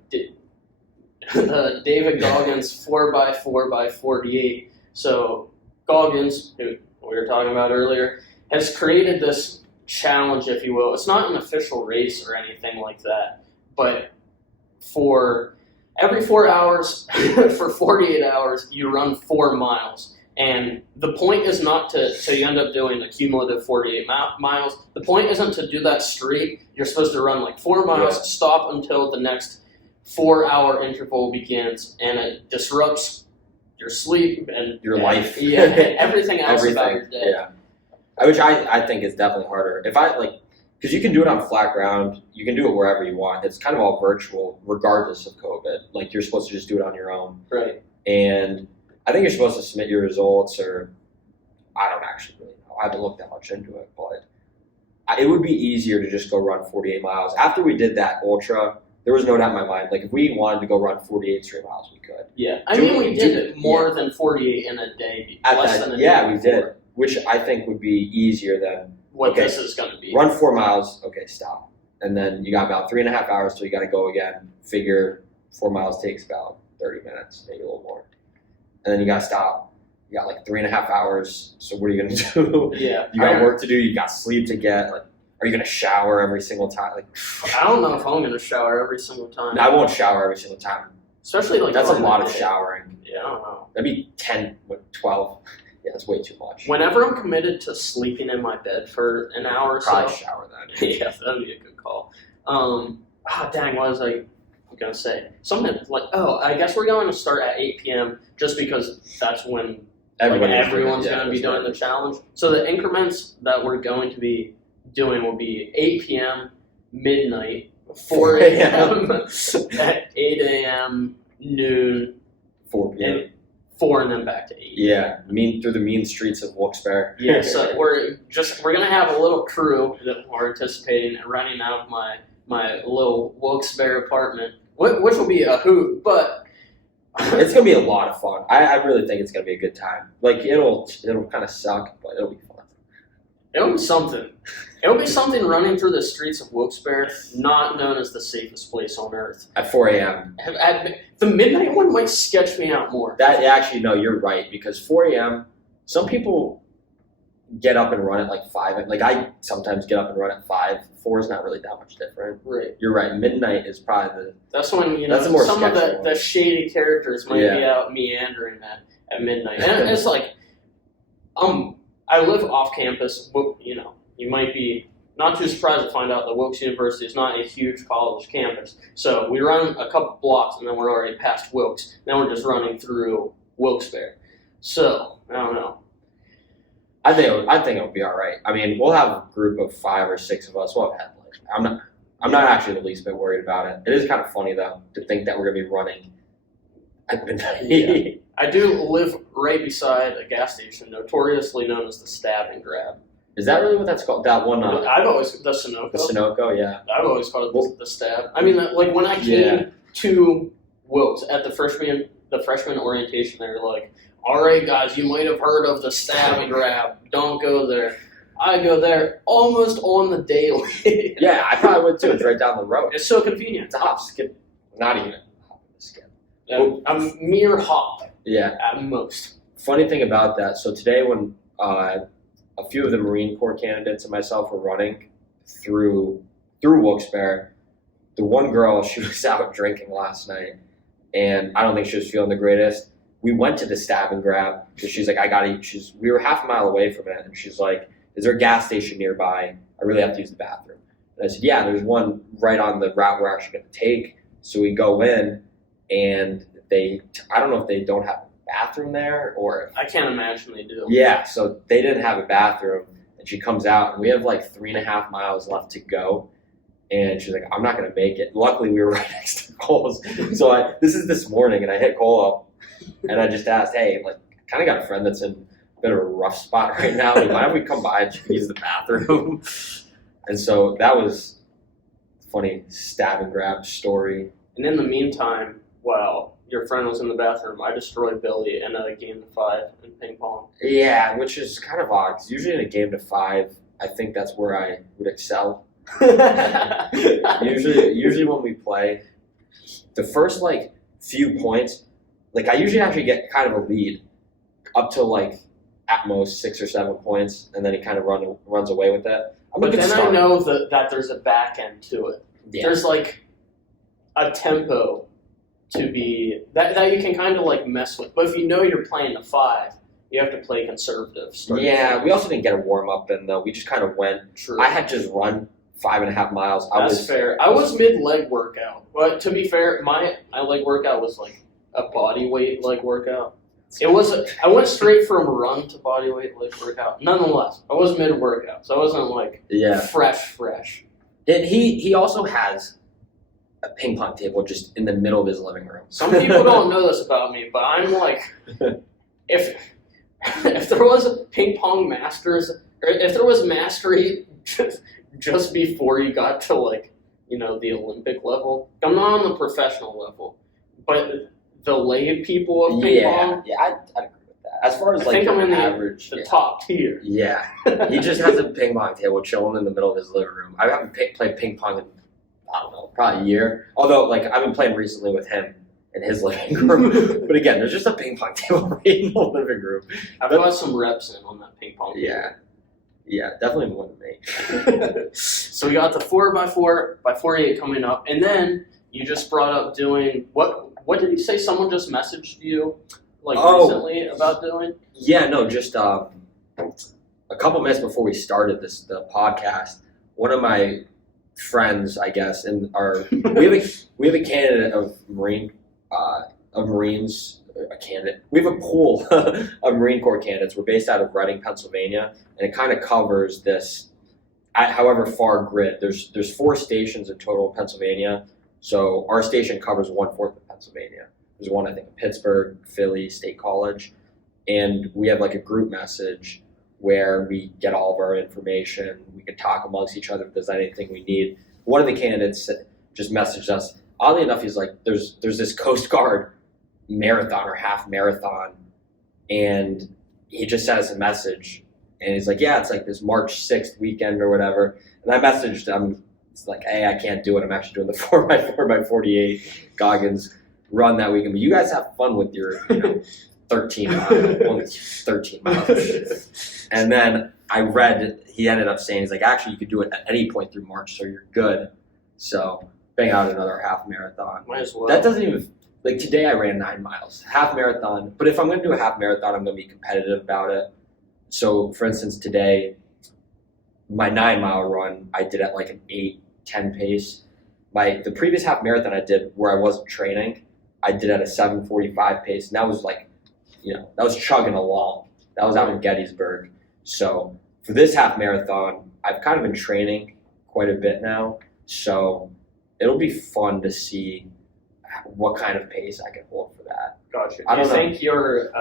David Goggins 4x4x48. So Goggins, who we were talking about earlier, has created this challenge, if you will. It's not an official race or anything like that, but for every 4 hours, for 48 hours, you run 4 miles. And the point is not to you end up doing the cumulative 48 miles. The point isn't to do that straight. You're supposed to run like 4 miles, stop until the next 4-hour interval begins, and it disrupts your sleep and your life. Yeah, everything else about your day. Yeah. Which I think is definitely harder. Because you can do it on flat ground, you can do it wherever you want. It's kind of all virtual, regardless of COVID. Like, you're supposed to just do it on your own. Right. And I think you're supposed to submit your results, or I don't actually really know. I haven't looked that much into it, but it would be easier to just go run 48 miles. After we did that ultra, there was no doubt in my mind. Like, if we wanted to go run 48 straight miles, we could. Yeah. We did it more than 48 in a day. We did. Which I think would be easier than what this is going to be. Run 4 miles, okay, stop. And then you got about 3.5 hours till you got to go again. Figure 4 miles takes about 30 minutes, maybe a little more. And then you got to stop. You got like 3.5 hours. So what are you going to do? Yeah. You got work to do. You got sleep to get. Like, are you going to shower every single time? Like, I don't know if I'm going to shower every single time. I won't shower every single time. Especially like that's a lot of showering. Yeah, I don't know. That'd be 12. Yeah, that's way too much. Whenever I'm committed to sleeping in my bed for an hour or probably shower then. Yeah, that'd be a good call. Dang, what was I going to say? Something like, I guess we're going to start at 8 p.m. just because that's when everyone's going to be doing the challenge. So the increments that we're going to be doing will be 8 p.m., midnight, 4 a.m., at 8 a.m., noon, 4 p.m. 4 and then back to 8. Yeah, through the mean streets of Wilkes-Barre. Yeah, so we're gonna have a little crew that we're anticipating and running out of my little Wilkes-Barre apartment, which will be a hoot, but it's gonna be a lot of fun. I really think it's gonna be a good time. Like, it'll kind of suck, but it'll be fun. It'll be something. It'll be something running through the streets of Wilkes-Barre, not known as the safest place on earth. At 4 a.m. The midnight one might sketch me out more. No, you're right, because 4 a.m., some people get up and run at like 5. Like, I sometimes get up and run at 5. 4 is not really that much different. Right. You're right. Midnight is probably that's when, that's a more some of the shady characters might be out meandering at midnight. And it's like, I live off campus. You might be not too surprised to find out that Wilkes University is not a huge college campus. So we run a couple blocks and then we're already past Wilkes. Then we're just running through Wilkes-Barre. So, I don't know. I think it'll be all right. I mean, we'll have a group of 5 or 6 of us. We'll have headlights. I'm not actually the least bit worried about it. It is kind of funny, though, to think that we're going to be running at midnight. Yeah. I do live right beside a gas station, notoriously known as the Stab and Grab. Is that really what that's called? That one? I've always the Sunoco. The Sunoco, yeah. I've always called it the Stab. I mean, like when I came to Wilkes at the freshman orientation, they were like, "All right, guys, you might have heard of the Stab and Grab. Don't go there." I go there almost on the daily. Yeah, I probably would too. It's right down the road. It's so convenient. It's a hop, skip, not even a hop, skip. A mere hop. Yeah, at most. Funny thing about that. So today, when a few of the Marine Corps candidates and myself were running through Wilkes-Barre, the one girl, she was out drinking last night, and I don't think she was feeling the greatest. We went to the Stab and Grab because she's like, I gotta eat. We were half a mile away from it, and she's like, is there a gas station nearby? I really have to use the bathroom. And I said, yeah, there's one right on the route we're actually going to take. So we go in, and I don't know if they don't have bathroom there, or I can't imagine they do. yeah, so they didn't have a bathroom, and she comes out, and we have like 3.5 miles left to go, and she's like, I'm not gonna make it. Luckily, we were right next to Cole's, so this is this morning, and I hit Cole up, and I just asked, hey, like, kind of got a friend that's in a bit of a rough spot right now. Like, why don't we come by and she can use the bathroom? And so that was a funny stab and grab story. And in the meantime, while your friend was in the bathroom, I destroyed Billy in a game of 5 in ping pong. Yeah, which is kind of odd, 'cause usually in a game to 5, I think that's where I would excel. usually when we play, the first like few points, like I usually actually get kind of a lead up to like at most 6 or 7 points, and then he kind of runs away with that. But then I know that there's a back end to it. Yeah. There's like a tempo to be that you can kind of like mess with. But if you know you're playing a 5, you have to play conservative. Yeah, we also didn't get a warm up in though. We just kind of went. True. I had just run 5.5 miles. That's fair. I was mid leg workout, but to be fair, my leg workout was like a body weight leg workout. I went straight from run to body weight leg workout. Nonetheless, I was mid workout, so I wasn't like fresh. He also has a ping pong table just in the middle of his living room. Some people don't know this about me, but I'm like, if there was a ping pong masters, or if there was mastery just before you got to like, you know, the Olympic level. I'm not on the professional level, but the lay people of ping pong. Yeah, I'd agree with that. As far as I think I'm in average, the top tier. Yeah, he just has a ping pong table chilling in the middle of his living room. I haven't played ping pong in, I don't know, probably a year. Although, like, I've been playing recently with him in his living room. But again, there's just a ping pong table right in the living room. I've got some reps in on that ping pong table. Yeah, definitely more than me. So we got the 4x4 by 48 coming up, and then you just brought up doing what did you say? Someone just messaged you recently about doing? Yeah, no, just a couple minutes before we started the podcast, one of my friends, I guess, in our we have a candidate of Marines, a candidate. We have a pool of Marine Corps candidates. We're based out of Reading, Pennsylvania, and it kind of covers this, however far grid. There's 4 stations in total in Pennsylvania, so our station covers 1/4 of Pennsylvania. There's one, I think, in Pittsburgh, Philly, State College, and we have like a group message where we get all of our information. We can talk amongst each other if there's anything we need. One of the candidates just messaged us. Oddly enough, he's like, there's this Coast Guard marathon or half marathon, and he just sent us a message, and he's like, yeah, it's like this March 6th weekend or whatever. And I messaged him. It's like, hey, I can't do it. I'm actually doing the 4x4 by 48 Goggins run that weekend. But you guys have fun with your 13 miles, only 13 miles. And then I read, he ended up saying, he's like, actually, you could do it at any point through March, so you're good. So bang out another half marathon. Might as well. That doesn't even, like today I ran 9 miles, half marathon. But if I'm going to do a half marathon, I'm going to be competitive about it. So for instance, today, my 9-mile run, I did at like an 8:10 pace. The previous half marathon I did where I wasn't training, I did at a 7:45 pace. And that was like, that was chugging along. That was out in Gettysburg. So for this half marathon, I've kind of been training quite a bit now. So it'll be fun to see what kind of pace I can hold for that. Gotcha. Do you think your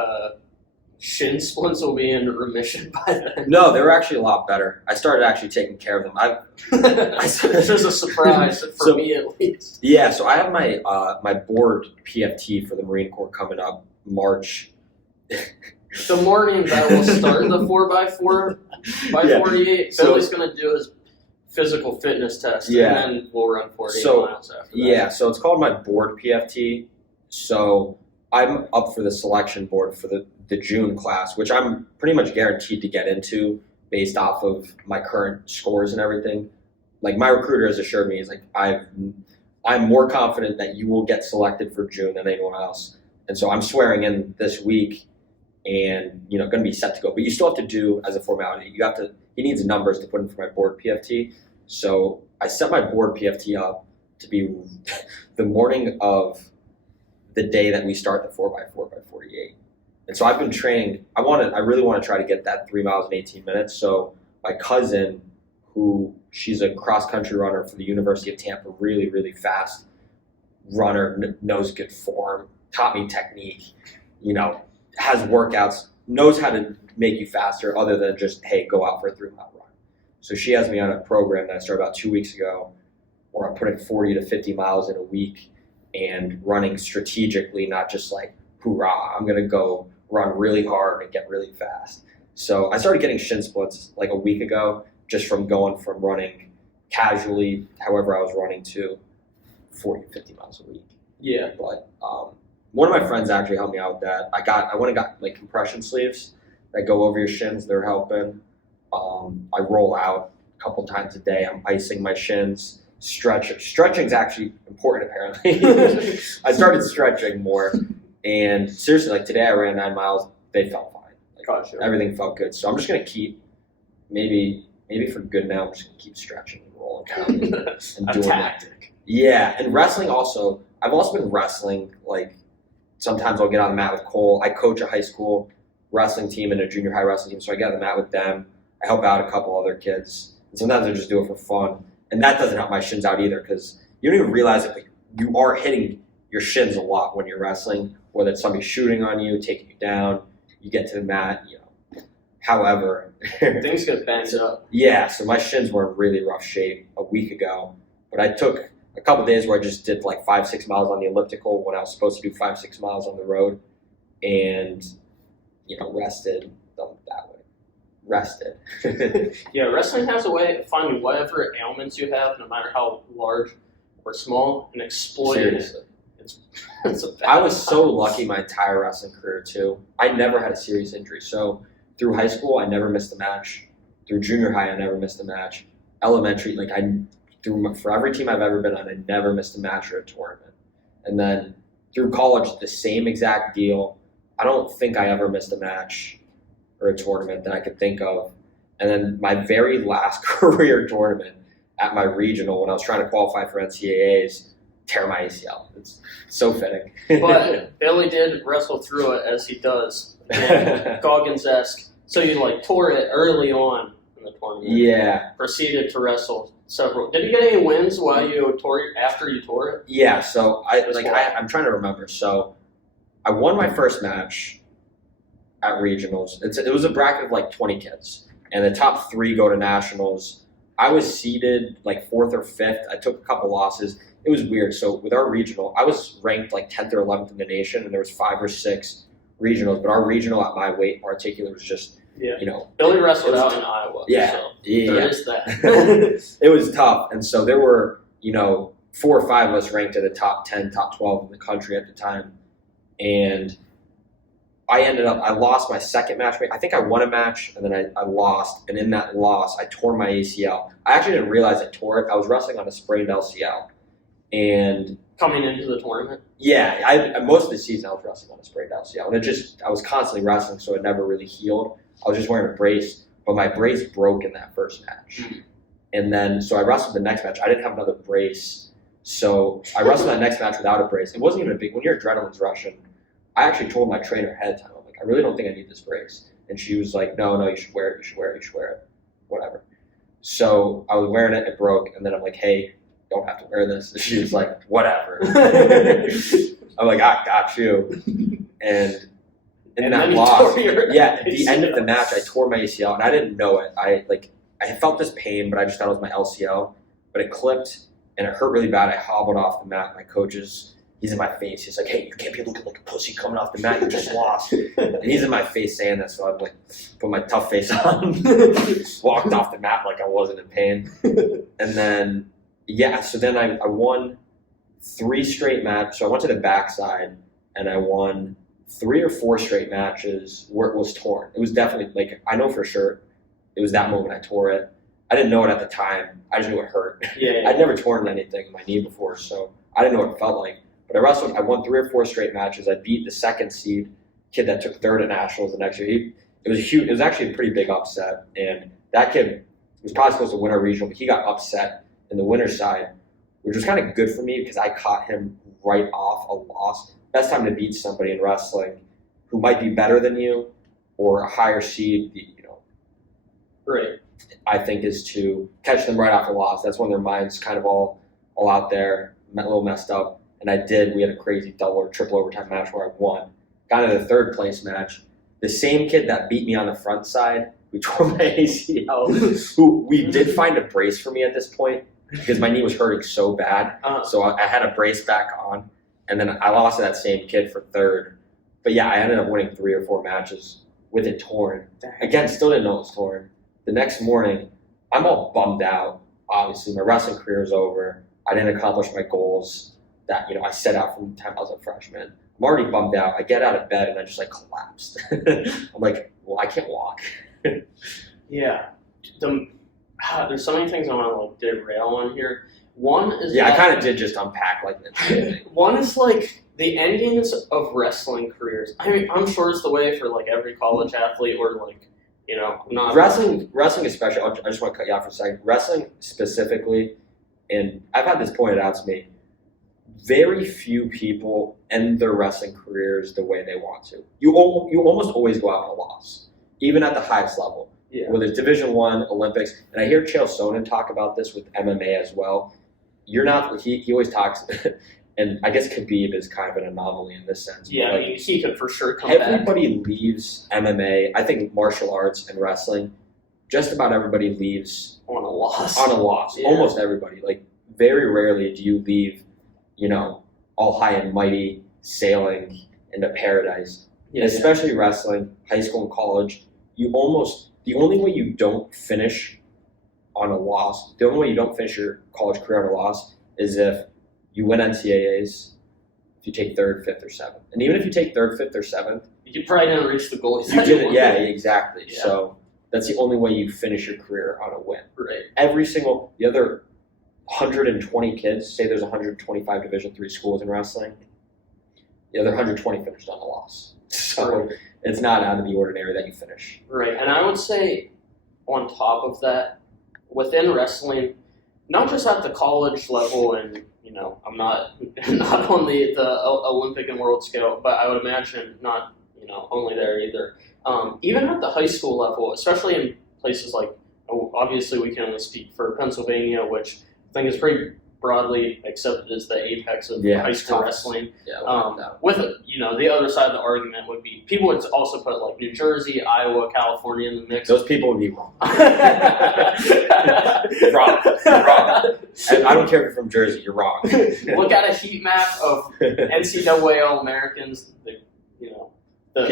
shin splints will be in remission by then? No, they were actually a lot better. I started actually taking care of them. This is a surprise for me at least. Yeah, so I have my my board PFT for the Marine Corps coming up March. The morning that will start the 4x4 by 48, Billy's going to do his physical fitness test, and then we'll run 48 miles after that. Yeah, so it's called my board PFT. So I'm up for the selection board for the June class, which I'm pretty much guaranteed to get into based off of my current scores and everything. Like my recruiter has assured me, he's like, I'm more confident that you will get selected for June than anyone else. And so I'm swearing in this week and, going to be set to go. But you still have to do, as a formality, he needs numbers to put in for my board PFT. So I set my board PFT up to be the morning of the day that we start the 4x4 by 48. And so I've been training. I really want to try to get that 3 miles in 18 minutes. So my cousin, she's a cross-country runner for the University of Tampa, really, really fast runner, knows good form, taught me technique, has workouts, knows how to make you faster other than just, hey, go out for a 3-mile run. So she has me on a program that I started about 2 weeks ago where I'm putting 40 to 50 miles in a week and running strategically, not just like, hoorah, I'm going to go run really hard and get really fast. So I started getting shin splints like a week ago just from going from running casually, however I was running, to 40, 50 miles a week. Yeah. But one of my friends actually helped me out with that. I went and got like compression sleeves that go over your shins. They're helping. I roll out a couple times a day. I'm icing my shins. Stretching is actually important, apparently. I started stretching more. And seriously, like today I ran 9 miles. They felt fine. Gotcha. Everything felt good. So I'm just going to keep, maybe for good now, I'm just going to keep stretching and rolling down and doing tactic. Yeah, and wrestling also. I've also been wrestling. Like sometimes I'll get on the mat with Cole. I coach a high school wrestling team and a junior high wrestling team, so I get on the mat with them. I help out a couple other kids. And sometimes I just do it for fun. And that doesn't help my shins out either because you don't even realize it, but you are hitting your shins a lot when you're wrestling, whether it's somebody shooting on you, taking you down, you get to the mat, However, things get banged up. Yeah, so my shins were in really rough shape a week ago, but I took a couple days where I just did like 5-6 miles on the elliptical when I was supposed to do 5-6 miles on the road, and rested them that way. Rested. Yeah, wrestling has a way of finding whatever ailments you have, no matter how large or small, and exploiting Seriously. it. It's a bad I was so lucky my entire wrestling career too. I never had a serious injury. So through high school, I never missed a match. Through junior high, I never missed a match. Elementary, for every team I've ever been on, I never missed a match or a tournament. And then through college, the same exact deal. I don't think I ever missed a match or a tournament that I could think of. And then my very last career tournament at my regional, when I was trying to qualify for NCAAs, tear my ACL. It's so fitting. But Billy did wrestle through it as he does. Goggins-esque. So you tore it early on in the tournament. Yeah. Proceeded to wrestle several. Did you get any wins while you tore it, after you tore it? Yeah, so I'm trying to remember. So I won my first match at regionals. It was a bracket of 20 kids, and the top 3 go to nationals. I was seeded 4th or 5th. I took a couple losses. It was weird. So with our regional, I was ranked 10th or 11th in the nation, and there was 5 or 6 regionals. But our regional at my weight in particular was just, Billy wrestled out in Iowa. Yeah, so yeah. there is that. It was tough, and so there were 4 or 5 of us ranked in the top 10, top 12 in the country at the time, and I lost my second match. I think I won a match, and then I lost, and in that loss, I tore my ACL. I actually didn't realize I tore it. I was wrestling on a sprained LCL, and coming into the tournament. Yeah, most of the season I was wrestling on a sprained LCL, and I was constantly wrestling, so it never really healed. I was just wearing a brace, but my brace broke in that first match. And then, so I wrestled the next match. I didn't have another brace, so I wrestled that next match without a brace. It wasn't even a big, when your adrenaline's rushing, I actually told my trainer ahead of time, I'm like, I really don't think I need this brace. And she was like, no, you should wear it, whatever. So I was wearing it, it broke, and then I'm like, hey, don't have to wear this. She was like, whatever. I'm like, I got you. And that loss, at the end of the match, I tore my ACL, and I didn't know it. I felt this pain, but I just thought it was my LCL. But it clipped, and it hurt really bad. I hobbled off the mat. My coach's, he's in my face. He's like, hey, you can't be looking like a pussy coming off the mat. You just lost. And he's in my face saying that, so I put my tough face on, walked off the mat like I wasn't in pain. And then, so then I won 3 straight matches. So I went to the backside, and I won 3 or 4 straight matches where it was torn. It was definitely, I know for sure it was that moment I tore it. I didn't know it at the time. I just knew it hurt. Yeah. I'd never torn anything in my knee before, so I didn't know what it felt like. But I won 3 or 4 straight matches. I beat the 2nd seed kid that took 3rd at nationals the next year. It was huge. It was actually a pretty big upset, and that kid was probably supposed to win our regional, but he got upset in the winner's side, which was kind of good for me because I caught him right off a loss. Best time to beat somebody in wrestling who might be better than you or a higher seed, Right. I think is to catch them right off the loss. That's when their mind's kind of all out there, a little messed up. And we had a crazy double or triple overtime match where I won. Got into the third place match. The same kid that beat me on the front side, who tore my ACL, who we did find a brace for me at this point because my knee was hurting so bad. So I had a brace back on, and then I lost to that same kid for third. But yeah, I ended up winning 3 or 4 matches with it torn. Again, still didn't know it was torn. The next morning, I'm all bummed out. Obviously, my wrestling career is over. I didn't accomplish my goals that I set out from the time I was a freshman. I'm already bummed out. I get out of bed and I just like collapsed. I'm like, well, I can't walk. Yeah. There's so many things I want to derail on here. One is I kind of did just unpack like that. One is like the endings of wrestling careers. I mean, I'm sure it's the way for like every college athlete or like. Not wrestling especially. I just want to cut you off for a second. Wrestling specifically, and I've had this pointed out to me. Very few people end their wrestling careers the way they want to. You almost always go out on a loss, even at the highest level. Yeah. Whether it's Division I, Olympics, and I hear Chael Sonnen talk about this with MMA as well. You're not. He always talks. And I guess Khabib is kind of an anomaly in this sense. Yeah, I mean, he could for sure come back. Everybody leaves MMA. I think martial arts and wrestling, just about everybody leaves on a loss. Yeah. Almost everybody. Like, very rarely do you leave, all high and mighty, sailing into paradise. Yeah, especially wrestling, high school and college. The only way you don't finish on a loss, the only way you don't finish your college career on a loss is if you win NCAAs, if you take 3rd, 5th, or 7th. And even if you take 3rd, 5th, or 7th, you probably didn't reach the goal. You didn't, yeah, exactly. Yeah. So that's the only way you finish your career on a win. Right. The other 120 kids, say there's 125 Division III schools in wrestling, the other 120 finished on a loss. So it's not out of the ordinary that you finish. Right. And I would say on top of that, within wrestling, not just at the college level and I'm not on the Olympic and world scale, but I would imagine not, only there either. Even at the high school level, especially in places like, obviously we can only speak for Pennsylvania, which I think is pretty broadly accepted as the apex of high school wrestling. Yeah, with the other side of the argument would be people would also put like New Jersey, Iowa, California in the mix. Those people would be wrong. Wrong. I don't care if you're from Jersey. You're wrong. Look at a heat map of NCAA All-Americans. PA.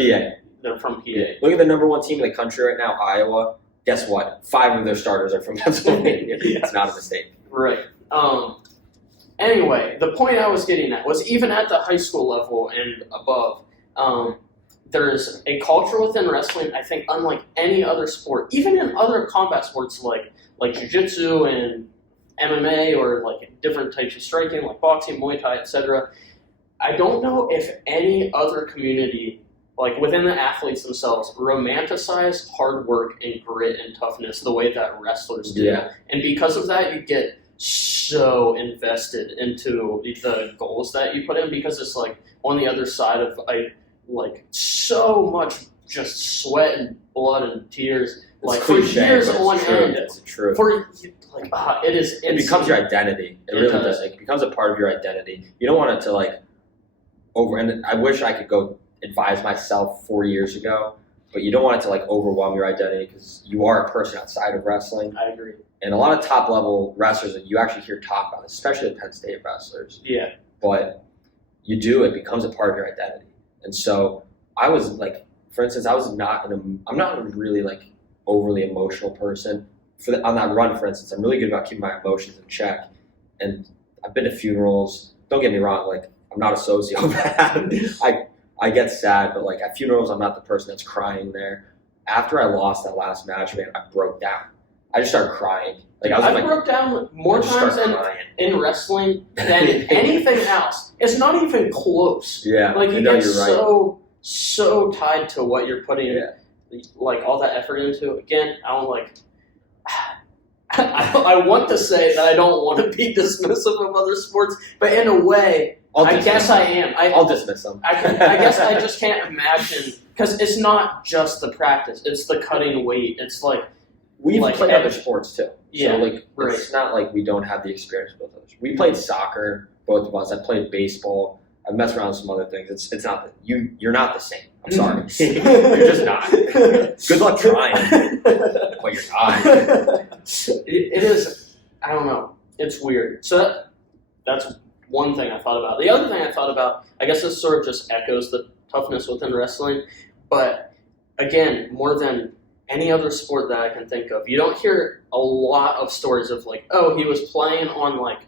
They're from PA. Look at the number 1 team in the country right now, Iowa. Guess what? 5 of their starters are from Pennsylvania. Yeah. It's not a mistake. Right. Anyway, the point I was getting at was even at the high school level and above, there's a culture within wrestling, I think, unlike any other sport, even in other combat sports like jiu-jitsu and MMA or like different types of striking like boxing, Muay Thai, etc. I don't know if any other community, like within the athletes themselves, romanticize hard work and grit and toughness the way that wrestlers do. Yeah. And because of that, you get so invested into the goals that you put in because it's like on the other side of like so much just sweat and blood and tears. It's like cliche, for years but on it's true. end. It's true. It is. It becomes your identity. It really does. It becomes a part of your identity. You don't want it to like over. And I wish I could go advise myself 4 years ago, but you don't want it to like overwhelm your identity because you are a person outside of wrestling. I agree. And a lot of top level wrestlers that you actually hear talk about, especially the Penn State wrestlers. Yeah. But you do. It becomes a part of your identity. And so I was like, for instance, I'm not a really like overly emotional person. On that run, for instance, I'm really good about keeping my emotions in check. And I've been to funerals. Don't get me wrong, like I'm not a sociopath. I get sad, but like at funerals, I'm not the person that's crying there. After I lost that last match, man, I broke down. I just started crying. Like I broke down more times in wrestling than anything else. It's not even close. Yeah, like you get right. so tied to what you're putting, like all that effort into. Again, I don't like. I want to say that I don't want to be dismissive of other sports, but in a way, I guess I am. I'll dismiss them. I guess I just can't imagine, because it's not just the practice; it's the cutting weight. It's like we've played other sports too. Yeah, so it's not like we don't have the experience with others. We played soccer, both of us. I played baseball. I've messed around with some other things. It's not that you're not the same. I'm sorry. You're just not. Good luck trying, but you're not. It is. I don't know. It's weird. So that's one thing I thought about. The other thing I thought about, I guess this sort of just echoes the toughness within wrestling, but again, more than any other sport that I can think of, you don't hear a lot of stories of like, oh, he was playing on like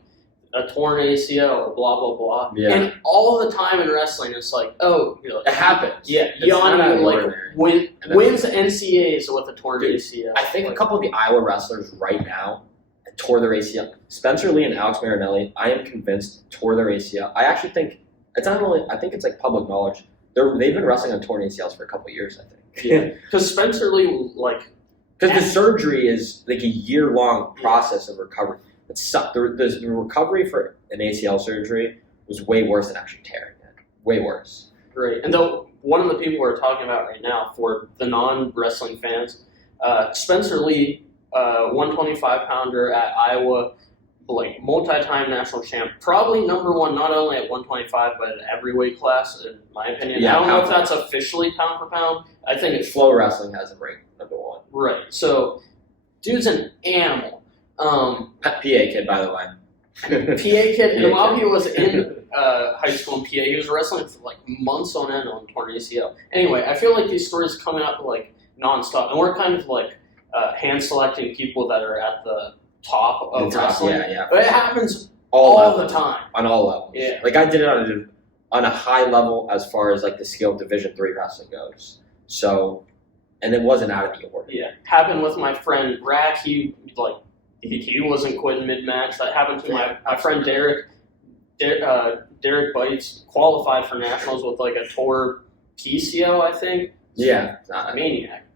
a torn ACL or blah blah blah. Yeah. And all the time in wrestling, it's like, oh, it happens. Yeah, Yanni like wins NCAAs with a torn ACL. I think a couple of the Iowa wrestlers right now tore their ACL. Spencer Lee and Alex Marinelli, I am convinced, tore their ACL. I actually think it's not only. I think it's like public knowledge. They've been wrestling on torn ACLs for a couple of years. I think. Yeah, because Spencer Lee because the surgery is like a year-long process of recovery. It sucked. The recovery for an ACL surgery was way worse than actually tearing it. Way worse. Great. And though one of the people we're talking about right now, for the non-wrestling fans, Spencer Lee, 125-pounder at Iowa, like multi-time national champ, probably number one not only at 125 but in every weight class, in my opinion. Yeah, I don't know if that's officially pound for pound. I think it's Flow Wrestling has it ranked number one. Right. So, dude's an animal. PA kid, by the way. PA kid, and while he was in high school in PA, he was wrestling for like months on end on torn ACL. Anyway, I feel like these stories coming up like nonstop, and we're kind of like hand selecting people that are at the top of wrestling. Yeah. But it happens all the time. On all levels. Yeah. Like I did it on a high level as far as like the skill of Division III wrestling goes. So, and it wasn't out of the ordinary. Yeah, happened with my friend Rack. He wasn't quitting mid-match. That happened to my friend Derek. Derek Bites qualified for nationals with like a tore PCO, I think. Yeah, a maniac.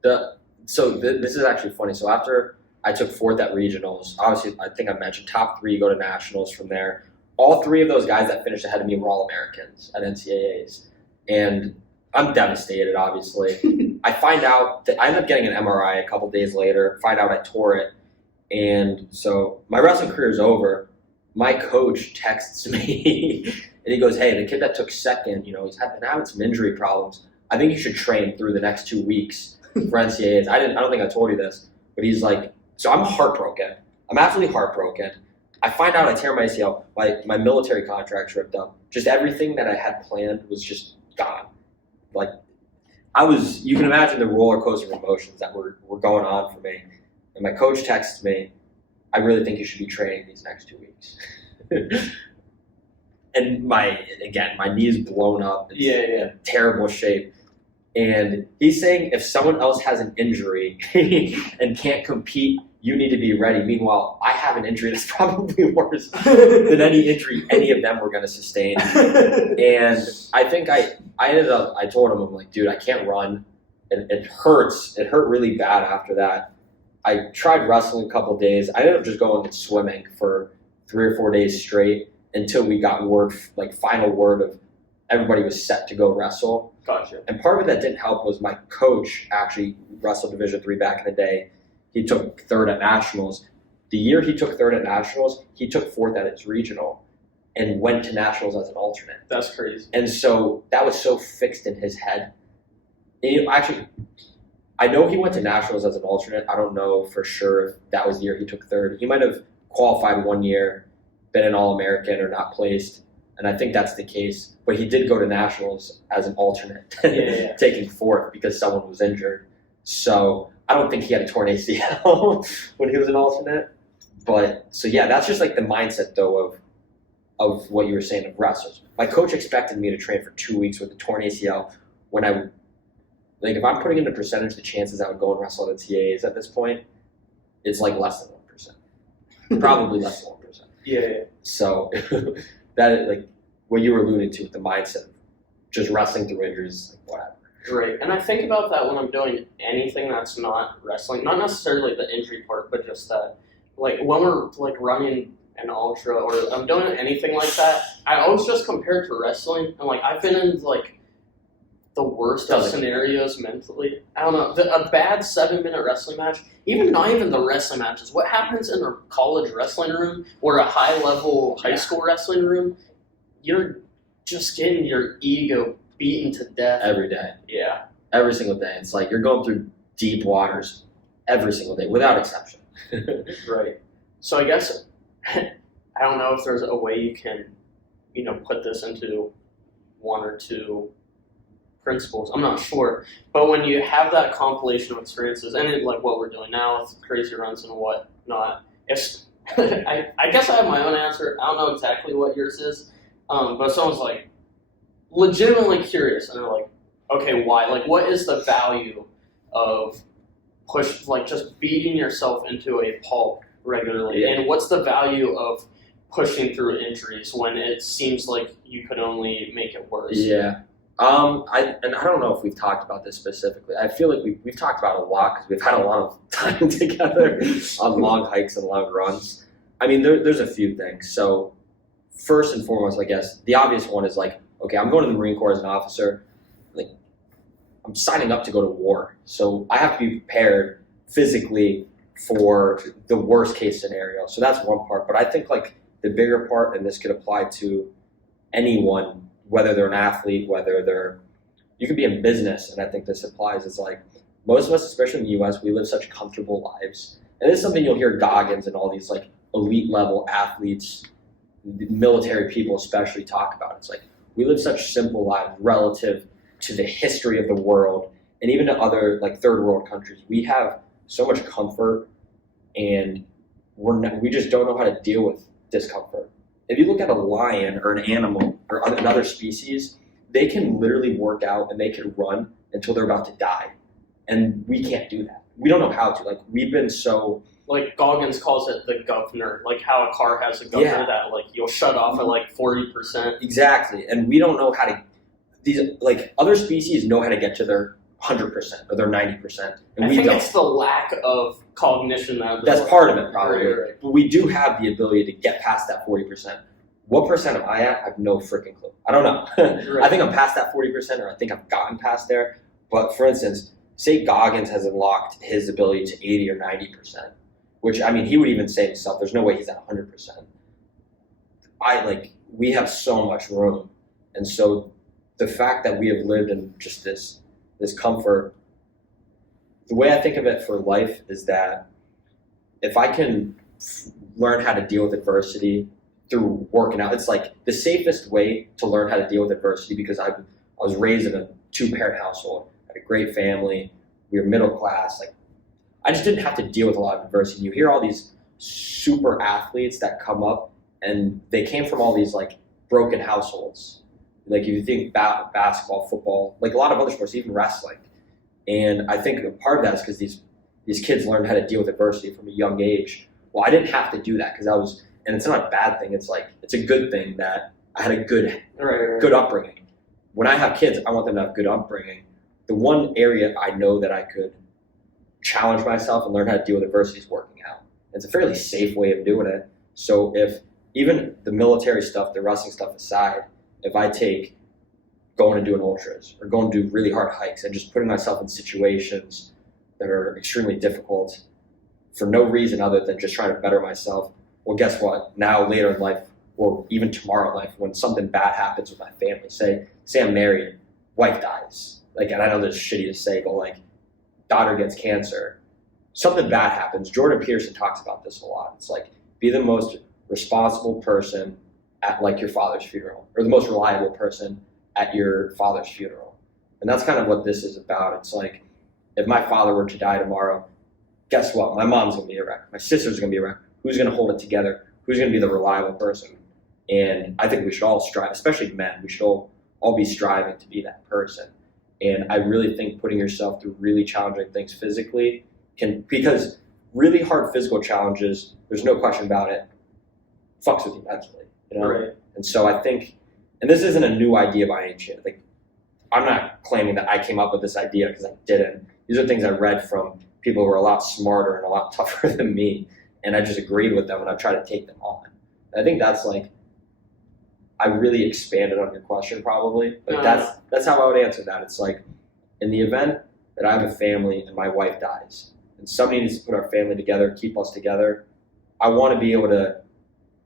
This is actually funny. So after I took fourth at regionals, obviously I think I mentioned top three go to nationals from there. All three of those guys that finished ahead of me were all Americans at NCAAs, and I'm devastated. Obviously, I find out that I ended up getting an MRI a couple days later. Find out I tore it. And so my wrestling career is over. My coach texts me and he goes, hey, the kid that took second, he's been having some injury problems. I think you should train through the next 2 weeks for NCAAs. I don't think I told you this, but he's like, so I'm heartbroken. I'm absolutely heartbroken. I find out I tear my ACL. My military contract's ripped up. Just everything that I had planned was just gone. Like you can imagine the roller coaster of emotions that were going on for me. And my coach texts me, I really think you should be training these next 2 weeks. And my knee's blown up. It's in terrible shape. And he's saying if someone else has an injury and can't compete, you need to be ready. Meanwhile, I have an injury that's probably worse than any injury any of them were going to sustain. And I think I told him, I'm like, dude, I can't run. And it hurts. It hurt really bad after that. I tried wrestling a couple of days. I ended up just going and swimming for 3 or 4 days straight until we got final word of everybody was set to go wrestle. Gotcha. And part of it that didn't help was my coach actually wrestled Division III back in the day. He took third at nationals. The year he took third at nationals, he took fourth at his regional and went to nationals as an alternate. That's crazy. And so that was so fixed in his head. And I know he went to nationals as an alternate. I don't know for sure if that was the year he took third. He might have qualified 1 year, been an All-American or not placed, and I think that's the case. But he did go to nationals as an alternate, taking fourth because someone was injured. So I don't think he had a torn ACL when he was an alternate. But so that's just like the mindset though of what you were saying of wrestlers. My coach expected me to train for 2 weeks with a torn ACL when if I'm putting into percentage the chances I would go and wrestle at NCAAs at this point, it's like less than 1%. Probably less than 1%. Yeah. So that what you were alluding to with the mindset of just wrestling through injuries, whatever. Right, and I think about that when I'm doing anything that's not wrestling, not necessarily the injury part, but just that, like when we're like running an ultra or I'm doing anything like that, I always just compare it to wrestling, and like I've been in like the worst of scenarios mentally. I don't know, a bad 7-minute wrestling match, not even the wrestling matches. What happens in a college wrestling room or a high-level high school wrestling room? You're just getting your ego beaten to death every day. Yeah, every single day. It's like you're going through deep waters every single day, without exception. Right. So I guess I don't know if there's a way you can, put this into one or two principles. I'm not sure, but when you have that compilation of experiences, and like what we're doing now with crazy runs and whatnot, it's I guess I have my own answer. I don't know exactly what yours is, but someone's like legitimately curious, and they're like, okay, why? Like, what is the value of just beating yourself into a pulp regularly, and what's the value of pushing through injuries when it seems like you could only make it worse? Yeah. I don't know if we've talked about this specifically. I feel like we've talked about it a lot because we've had a lot of time together on long hikes and long runs. I mean, there's a few things. So first and foremost, I guess, the obvious one is like, okay, I'm going to the Marine Corps as an officer. Like, I'm signing up to go to war. So I have to be prepared physically for the worst case scenario. So that's one part. But I think like the bigger part, and this could apply to anyone, whether they're an athlete, you could be in business, and I think this applies, is like most of us, especially in the US, we live such comfortable lives. And this is something you'll hear Goggins and all these like elite level athletes, military people especially talk about. It's like we live such simple lives relative to the history of the world and even to other like third world countries. We have so much comfort, and we just don't know how to deal with discomfort. If you look at a lion or an animal or another species, they can literally work out and they can run until they're about to die. And we can't do that. We don't know how to. Like, we've been so... Like, Goggins calls it the governor, like how a car has a governor that, like, you'll shut off at, like, 40%. Exactly. And we don't know how to... other species know how to get to their 100% or their 90%. And I we think don't. it's the lack of cognition that's part of it, probably. Right. But we do have the ability to get past that 40%. What percent am I at? I have no freaking clue. I don't know. Right. I think I'm past that 40%, or I think I've gotten past there. But for instance, say Goggins has unlocked his ability to 80 or 90%, which, I mean, he would even say himself, there's no way he's at 100%. We have so much room. And so the fact that we have lived in just this comfort, the way I think of it for life is that if I can learn how to deal with adversity through working out, it's like the safest way to learn how to deal with adversity, because I was raised in a 2-parent household, had a great family, we were middle class. Like, I just didn't have to deal with a lot of adversity. You hear all these super athletes that come up, and they came from all these like broken households. Like, if you think about basketball, football, like a lot of other sports, even wrestling. And I think a part of that is because these kids learned how to deal with adversity from a young age. Well, I didn't have to do that because and it's not a bad thing. It's like, it's a good thing that I had a good upbringing. When I have kids, I want them to have good upbringing. The one area I know that I could challenge myself and learn how to deal with adversity is working out. It's a fairly safe way of doing it. So if even the military stuff, the wrestling stuff aside, if I take going and doing ultras or going to do really hard hikes and just putting myself in situations that are extremely difficult for no reason other than just trying to better myself, well, guess what? Now, later in life, or even tomorrow in life, when something bad happens with my family, say I'm married, wife dies, like, and I know this is shitty to say, but like, daughter gets cancer, something bad happens. Jordan Peterson talks about this a lot. It's like, be the most responsible person at like your father's funeral, or the most reliable person at your father's funeral. And that's kind of what this is about. It's like, if my father were to die tomorrow, guess what? My mom's gonna be a wreck. My sister's gonna be a wreck. Who's gonna hold it together? Who's gonna be the reliable person? And I think we should all strive, especially men, we should all be striving to be that person. And I really think putting yourself through really challenging things physically because really hard physical challenges, there's no question about it, fucks with you mentally, you know? Right. And so I think, and this isn't a new idea by any chance, like, I'm not claiming that I came up with this idea because I didn't. These are things I read from people who are a lot smarter and a lot tougher than me, and I just agreed with them and I've tried to take them on. And I think that's like, I really expanded on your question probably, but that's how I would answer that. It's like, in the event that I have a family and my wife dies, and somebody needs to put our family together, keep us together, I want to be able to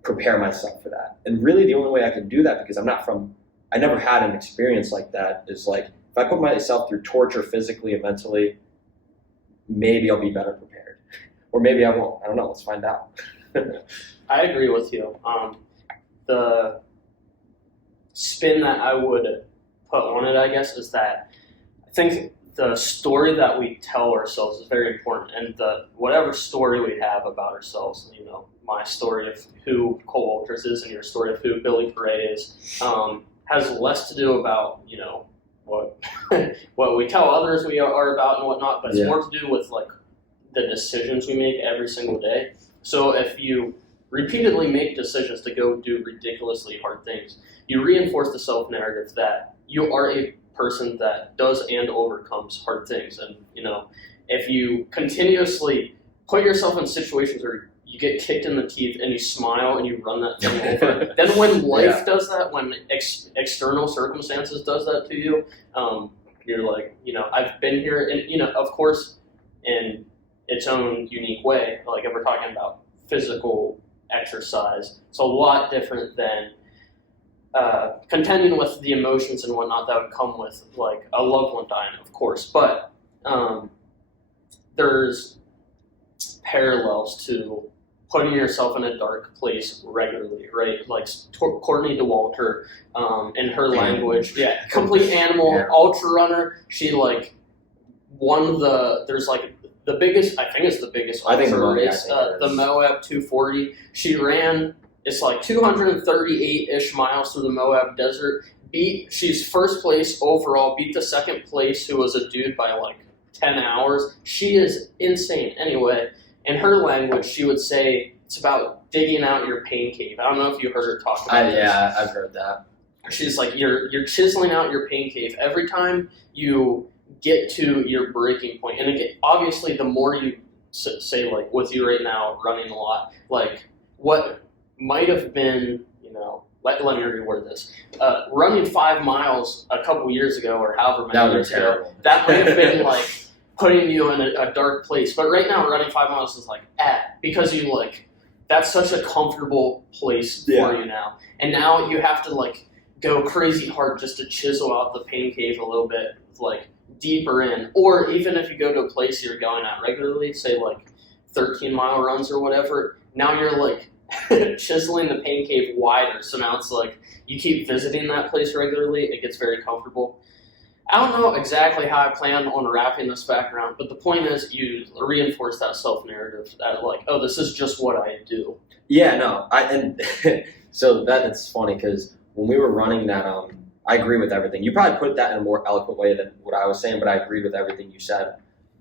prepare myself for that. And really the only way I can do that, because I never had an experience like that, is like, if I put myself through torture physically and mentally, maybe I'll be better prepared. Or maybe I won't. I don't know. Let's find out. I agree with you. The spin that I would put on it, I guess, is that I think the story that we tell ourselves is very important, and whatever story we have about ourselves, my story of who Cole Walters is and your story of who Billy Poray is, has less to do about what what we tell others we are about and whatnot, but it's more to do with like the decisions we make every single day. So if you repeatedly make decisions to go do ridiculously hard things, you reinforce the self-narrative that you are a person that does and overcomes hard things. And if you continuously put yourself in situations where you get kicked in the teeth and you smile and you run that thing over, then when life does that, when external circumstances does that to you, you're like, I've been here, and of course, in its own unique way. Like if we're talking about physical exercise, it's a lot different than contending with the emotions and whatnot that would come with like a loved one dying, of course. But there's parallels to putting yourself in a dark place regularly, right? Like Courtney DeWalter, in her language, complete animal, ultra runner. She like won there's like the biggest, I think it's the biggest ultra race, the Moab 240. She ran, it's like 238-ish miles through the Moab desert. She's first place overall, beat the second place who was a dude by like 10 hours. She is insane. Anyway, in her language, she would say it's about digging out your pain cave. I don't know if you heard her talk about this. Yeah, I've heard that. She's like, you're chiseling out your pain cave. Every time you get to your breaking point, and again, obviously the more you say, like with you right now, running a lot, like what might have been, let me reword this, running 5 miles a couple years ago or however many years ago, that might have been like putting you in a dark place. But right now, running 5 miles is like, because you like, that's such a comfortable place for you now. And now you have to like go crazy hard just to chisel out the pain cave a little bit, like deeper in. Or even if you go to a place you're going at regularly, say like 13-mile runs or whatever, now you're like chiseling the pain cave wider. So now it's like you keep visiting that place regularly, it gets very comfortable. I don't know exactly how I plan on wrapping this back around, but the point is you reinforce that self-narrative that like, oh, this is just what I do. Yeah, no, so that's funny because when we were running that, I agree with everything. You probably put that in a more eloquent way than what I was saying, but I agreed with everything you said.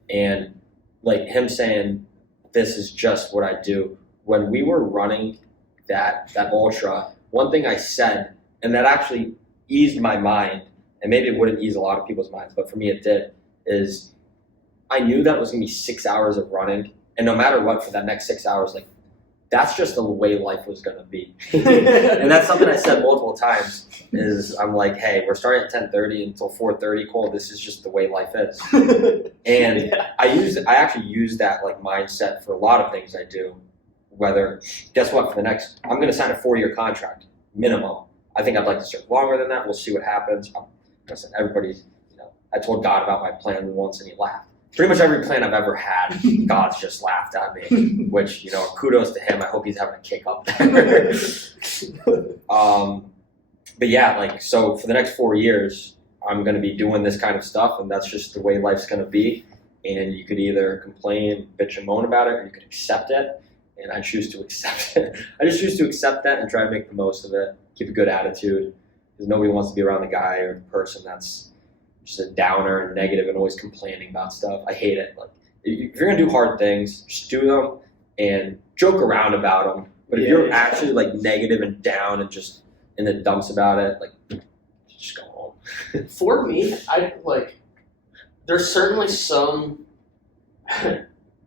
And like him saying, this is just what I do. When we were running that ultra, one thing I said, and that actually eased my mind, and maybe it wouldn't ease a lot of people's minds, but for me it did, is I knew that it was going to be 6 hours of running, and no matter what, for that next 6 hours, like, that's just the way life was going to be. And that's something I said multiple times, is I'm like, hey, we're starting at 10:30 until 4:30, Cole, this is just the way life is. And I actually use that, like, mindset for a lot of things I do, whether, guess what, I'm going to sign a 4-year contract, minimum. I think I'd like to serve longer than that. We'll see what happens. Listen, everybody's, I told God about my plan once and he laughed. Pretty much every plan I've ever had, God's just laughed at me, which, kudos to him. I hope he's having a kick up there. But yeah, like, so for the next 4 years, I'm going to be doing this kind of stuff, and that's just the way life's going to be. And you could either complain, bitch and moan about it, or you could accept it. And I choose to accept it. I just choose to accept that and try to make the most of it. Keep a good attitude, because nobody wants to be around the guy or the person that's just a downer and negative and always complaining about stuff. I hate it. Like, if you're gonna do hard things, just do them and joke around about them. But if you're actually like negative and down and just in the dumps about it, like, just go home. For me, there's certainly some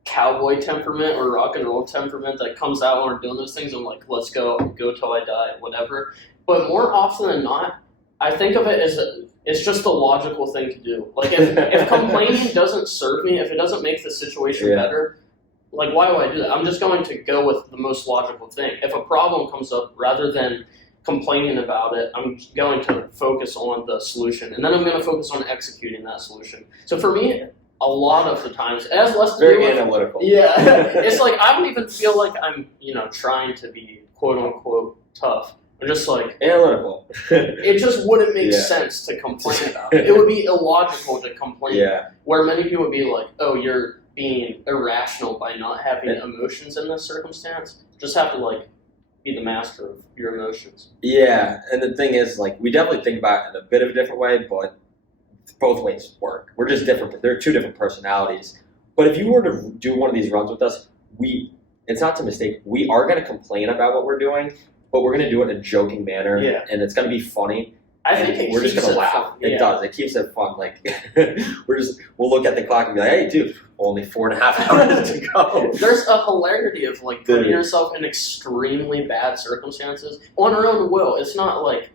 cowboy temperament or rock and roll temperament that comes out when we're doing those things. I'm like, let's go till I die, whatever. But more often than not, I think of it as it's just a logical thing to do. Like, if complaining doesn't serve me, if it doesn't make the situation better, like, why do I do that? I'm just going to go with the most logical thing. If a problem comes up, rather than complaining about it, I'm going to focus on the solution, and then I'm going to focus on executing that solution. So for me, a lot of the times, it has less to do with... Very analytical. Yeah. It's like, I don't even feel like I'm, trying to be quote-unquote tough. I'm just like... Analytical. It just wouldn't make sense to complain about it. It would be illogical to complain. Yeah. Where many people would be like, oh, you're being irrational by not having emotions in this circumstance. Just have to, be the master of your emotions. Yeah, and the thing is, we definitely think about it in a bit of a different way, but both ways work. We're just different. They're two different personalities. But if you were to do one of these runs with us, it's not to mistake, we are going to complain about what we're doing, but we're going to do it in a joking manner, and it's going to be funny. I think we're just going to laugh. Fun. It does. It keeps it fun. We'll look at the clock and be like, hey, dude, only 4.5 hours to go. There's a hilarity of putting yourself in extremely bad circumstances on our own will. It's not like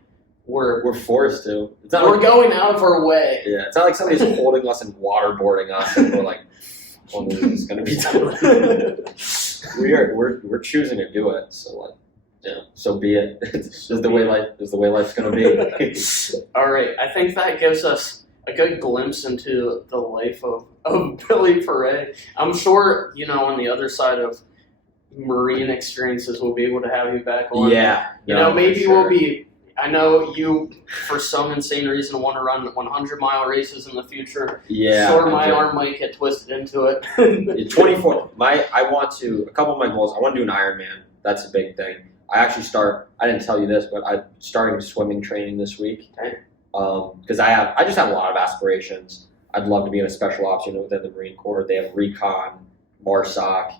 we're forced to. It's not we're going out of our way. Yeah, it's not like somebody's holding us and waterboarding us, and we're like, "Oh, this is going to be done." We're choosing to do it. So so be it. This is the way life's going to be. All right, I think that gives us a good glimpse into the life of Billy Poray. I'm sure on the other side of marine experiences, we'll be able to have you back on. Yeah, maybe we'll be. I know you, for some insane reason, want to run 100-mile races in the future. Yeah. Sure, my arm might get twisted into it. 24. A couple of my goals, I want to do an Ironman. That's a big thing. I didn't tell you this, but I'm starting swimming training this week. Okay. Because I just have a lot of aspirations. I'd love to be in a special ops unit within the Marine Corps. They have recon, MARSOC.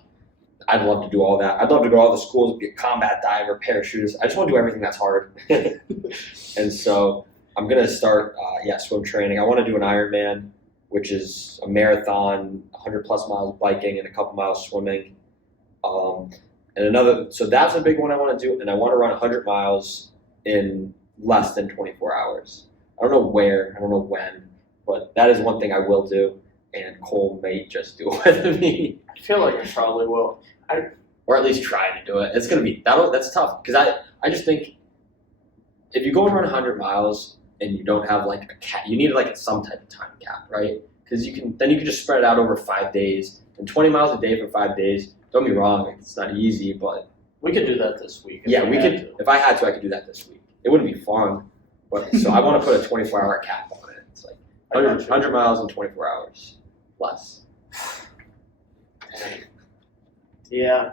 I'd love to do all that. I'd love to go to all the schools, be a combat diver, parachutist. I just want to do everything that's hard. And so I'm going to start, swim training. I want to do an Ironman, which is a marathon, 100-plus miles biking, and a couple miles swimming. So that's a big one I want to do. And I want to run 100 miles in less than 24 hours. I don't know where, I don't know when, but that is one thing I will do. And Cole may just do it with me. I feel like I probably will. Or at least try to do it. It's going to be, that's tough. Because I just think if you go and run 100 miles and you don't have a cap, you need some type of time cap, right? Because you can just spread it out over 5 days. And 20 miles a day for 5 days, don't be wrong, it's not easy, but... We could do that this week. Yeah, we could. If I had to, I could do that this week. It wouldn't be fun, but so I want to put a 24-hour cap on it. It's 100 miles in 24 hours. Plus. Yeah.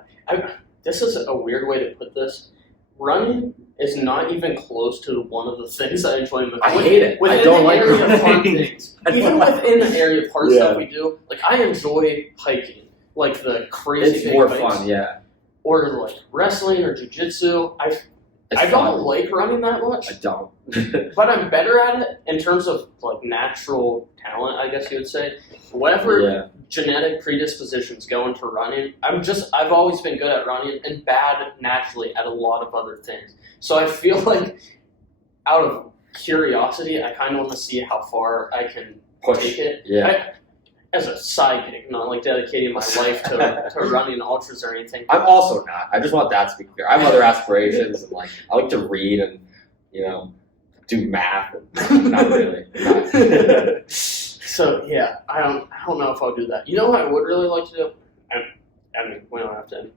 This is a weird way to put this. Running is not even close to one of the things I enjoy. I hate it. I don't like running. Even within the area of hard stuff we do, I enjoy hiking. The crazy it's more hikes. Fun, yeah. Or wrestling or jiu-jitsu. I don't like running that much. I don't. But I'm better at it in terms of natural talent, I guess you would say. Whatever genetic predispositions go into running, I've always been good at running and bad naturally at a lot of other things. So I feel out of curiosity, I kind of want to see how far I can take it. Yeah. As a side gig, not dedicating my life to running ultras or anything. I'm also not. I just want that to be clear. I have other aspirations, and I like to read and do math. Not really. Not. So yeah, I don't know if I'll do that. You know what I would really like to do? I mean, we don't have to.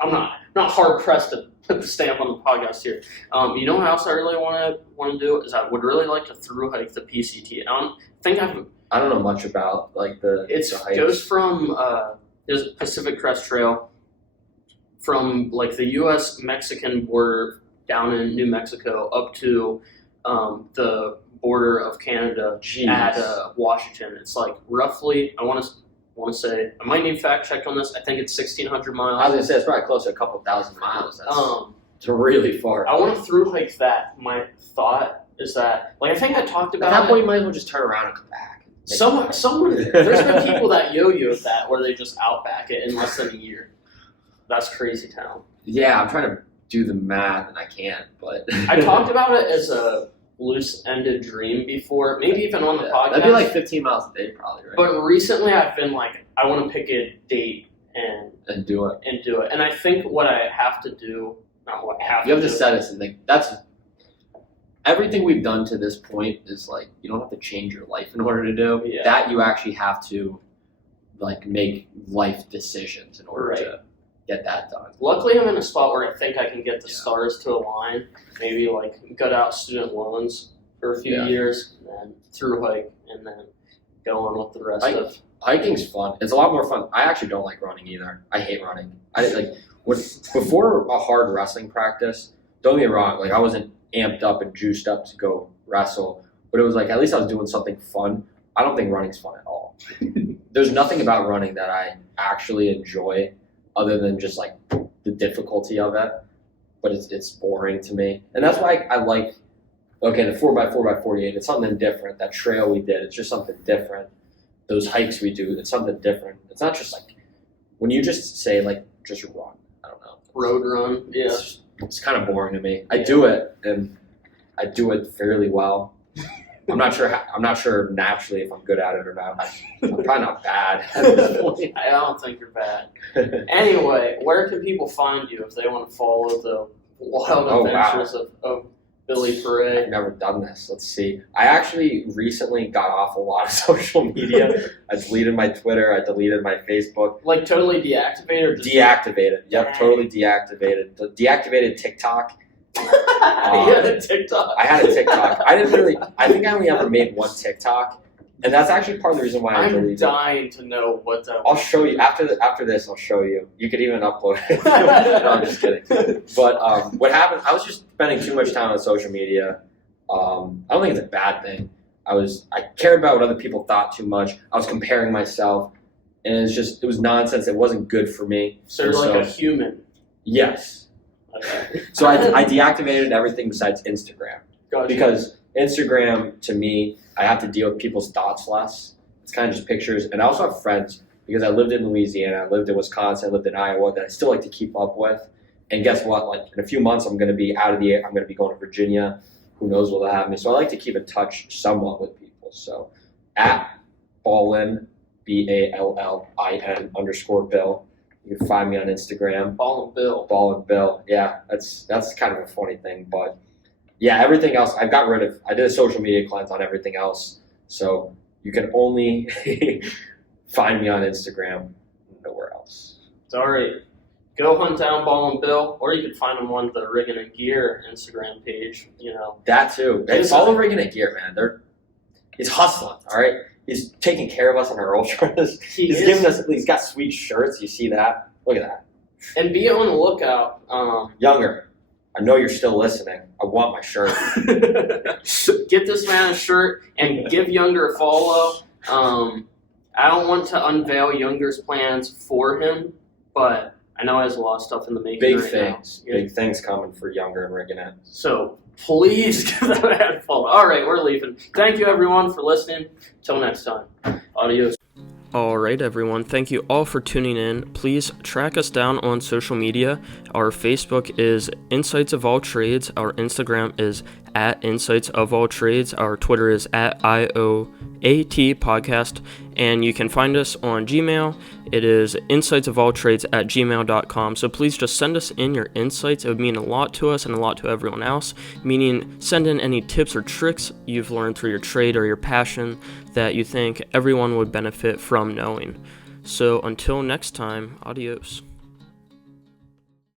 I'm not hard pressed to put the stamp on the podcast here. You know what else I really want to do is I would really like to through hike the PCT. I don't know much about the hikes. Goes from there's Pacific Crest Trail from the U.S. Mexican border down in New Mexico up to the border of Canada at Washington. It's roughly, I want to say, I might need fact checked on this. I think it's 1,600 miles. I was gonna say it's probably close to a couple thousand miles. It's really far. I want to through hike that. My thought is that, like, I think I talked At about that it. point, you might as well just turn around and come back. Someone, there's been people that yo-yo at that where they just outback it in less than a year. That's crazy town. Yeah, I'm trying to do the math and I can't, but I talked about it as a loose-ended dream before, maybe even on the podcast. That'd be like 15 miles a day, probably, right? But recently, I've been like, I want to pick a date and do it. And I think what I have to do, not what I have to do. You have to set us and think that's everything we've done to this point is like you don't have to change your life in order to do that. You actually have to like make life decisions in order to get that done. Luckily, I'm in a spot where I think I can get the stars to align. Maybe like gut out student loans for a few years, and then through hike, and then go on with the rest of. Hiking's fun. It's a lot more fun. I actually don't like running either. I hate running. Before a hard wrestling practice. Don't get me wrong. Like I wasn't amped up and juiced up to go wrestle, but it was like at least I was doing something fun. I don't think running's fun at all. There's nothing about running that I actually enjoy, other than just like the difficulty of it. But it's boring to me, and that's why I like. Okay, the 4x4x48. It's something different. That trail we did. It's just something different. Those hikes we do, it's something different. It's not just like when you just say like just run. I don't know. Road run, yeah. It's kind of boring to me. I do it and I do it fairly well. I'm not sure naturally if I'm good at it or not. I'm probably not bad. I don't think you're bad. Anyway, where can people find you if they want to follow the wild adventures of Billy Poray? I've never done this. Let's see. I actually recently got off a lot of social media. I deleted my Twitter. I deleted my Facebook. Like totally deactivated or just deactivated? Yep, totally deactivated. Deactivated TikTok. You had a TikTok. I had a TikTok. I think I only ever made one TikTok. And that's actually part of the reason why I deleted it. I'm dying to know what that was. I'll show you. After this, I'll show you. You could even upload it. No, I'm just kidding. But what happened, I was just spending too much time on social media. I don't think it's a bad thing. I cared about what other people thought too much. I was comparing myself. And it was nonsense. It wasn't good for me. So you're like a human. Yes. Okay. So I deactivated everything besides Instagram. Gotcha. Because Instagram, to me, I have to deal with people's thoughts less. It's kind of just pictures. And I also have friends, because I lived in Louisiana, I lived in Wisconsin, I lived in Iowa, that I still like to keep up with. And guess what? Like in a few months, I'm going to be I'm going to be going to Virginia. Who knows what they'll have me. So I like to keep in touch somewhat with people. So at Ballin, BALLIN _Bill. You can find me on Instagram. Ballin Bill. Yeah, that's kind of a funny thing, but yeah, everything else I did a social media cleanse on everything else. So you can only find me on Instagram, nowhere else. Sorry. Go hunt down Ballin Bill, or you can find him on the Riggin It Gear Instagram page. That too. It's all the Riggin It Gear, man. He's hustling. All right. He's taking care of us on our ultras. He's got sweet shirts. You see that? Look at that. And be on the lookout. Younger, I know you're still listening. I want my shirt. Get this man a shirt and give Younger a follow. I don't want to unveil Younger's plans for him, but I know he has a lot of stuff in the making. Big things coming for Younger and Riggin It. So please give that man a follow. All right, we're leaving. Thank you, everyone, for listening. Till next time. Adios. All right, everyone. Thank you all for tuning in. Please track us down on social media. Our Facebook is Insights of All Trades. Our Instagram is @InsightsOfAllTrades. Our Twitter is @IOAT Podcast. And you can find us on Gmail. It is insightsofalltrades@gmail.com. So please just send us in your insights. It would mean a lot to us and a lot to everyone else. Meaning, send in any tips or tricks you've learned through your trade or your passion that you think everyone would benefit from knowing. So until next time, adios.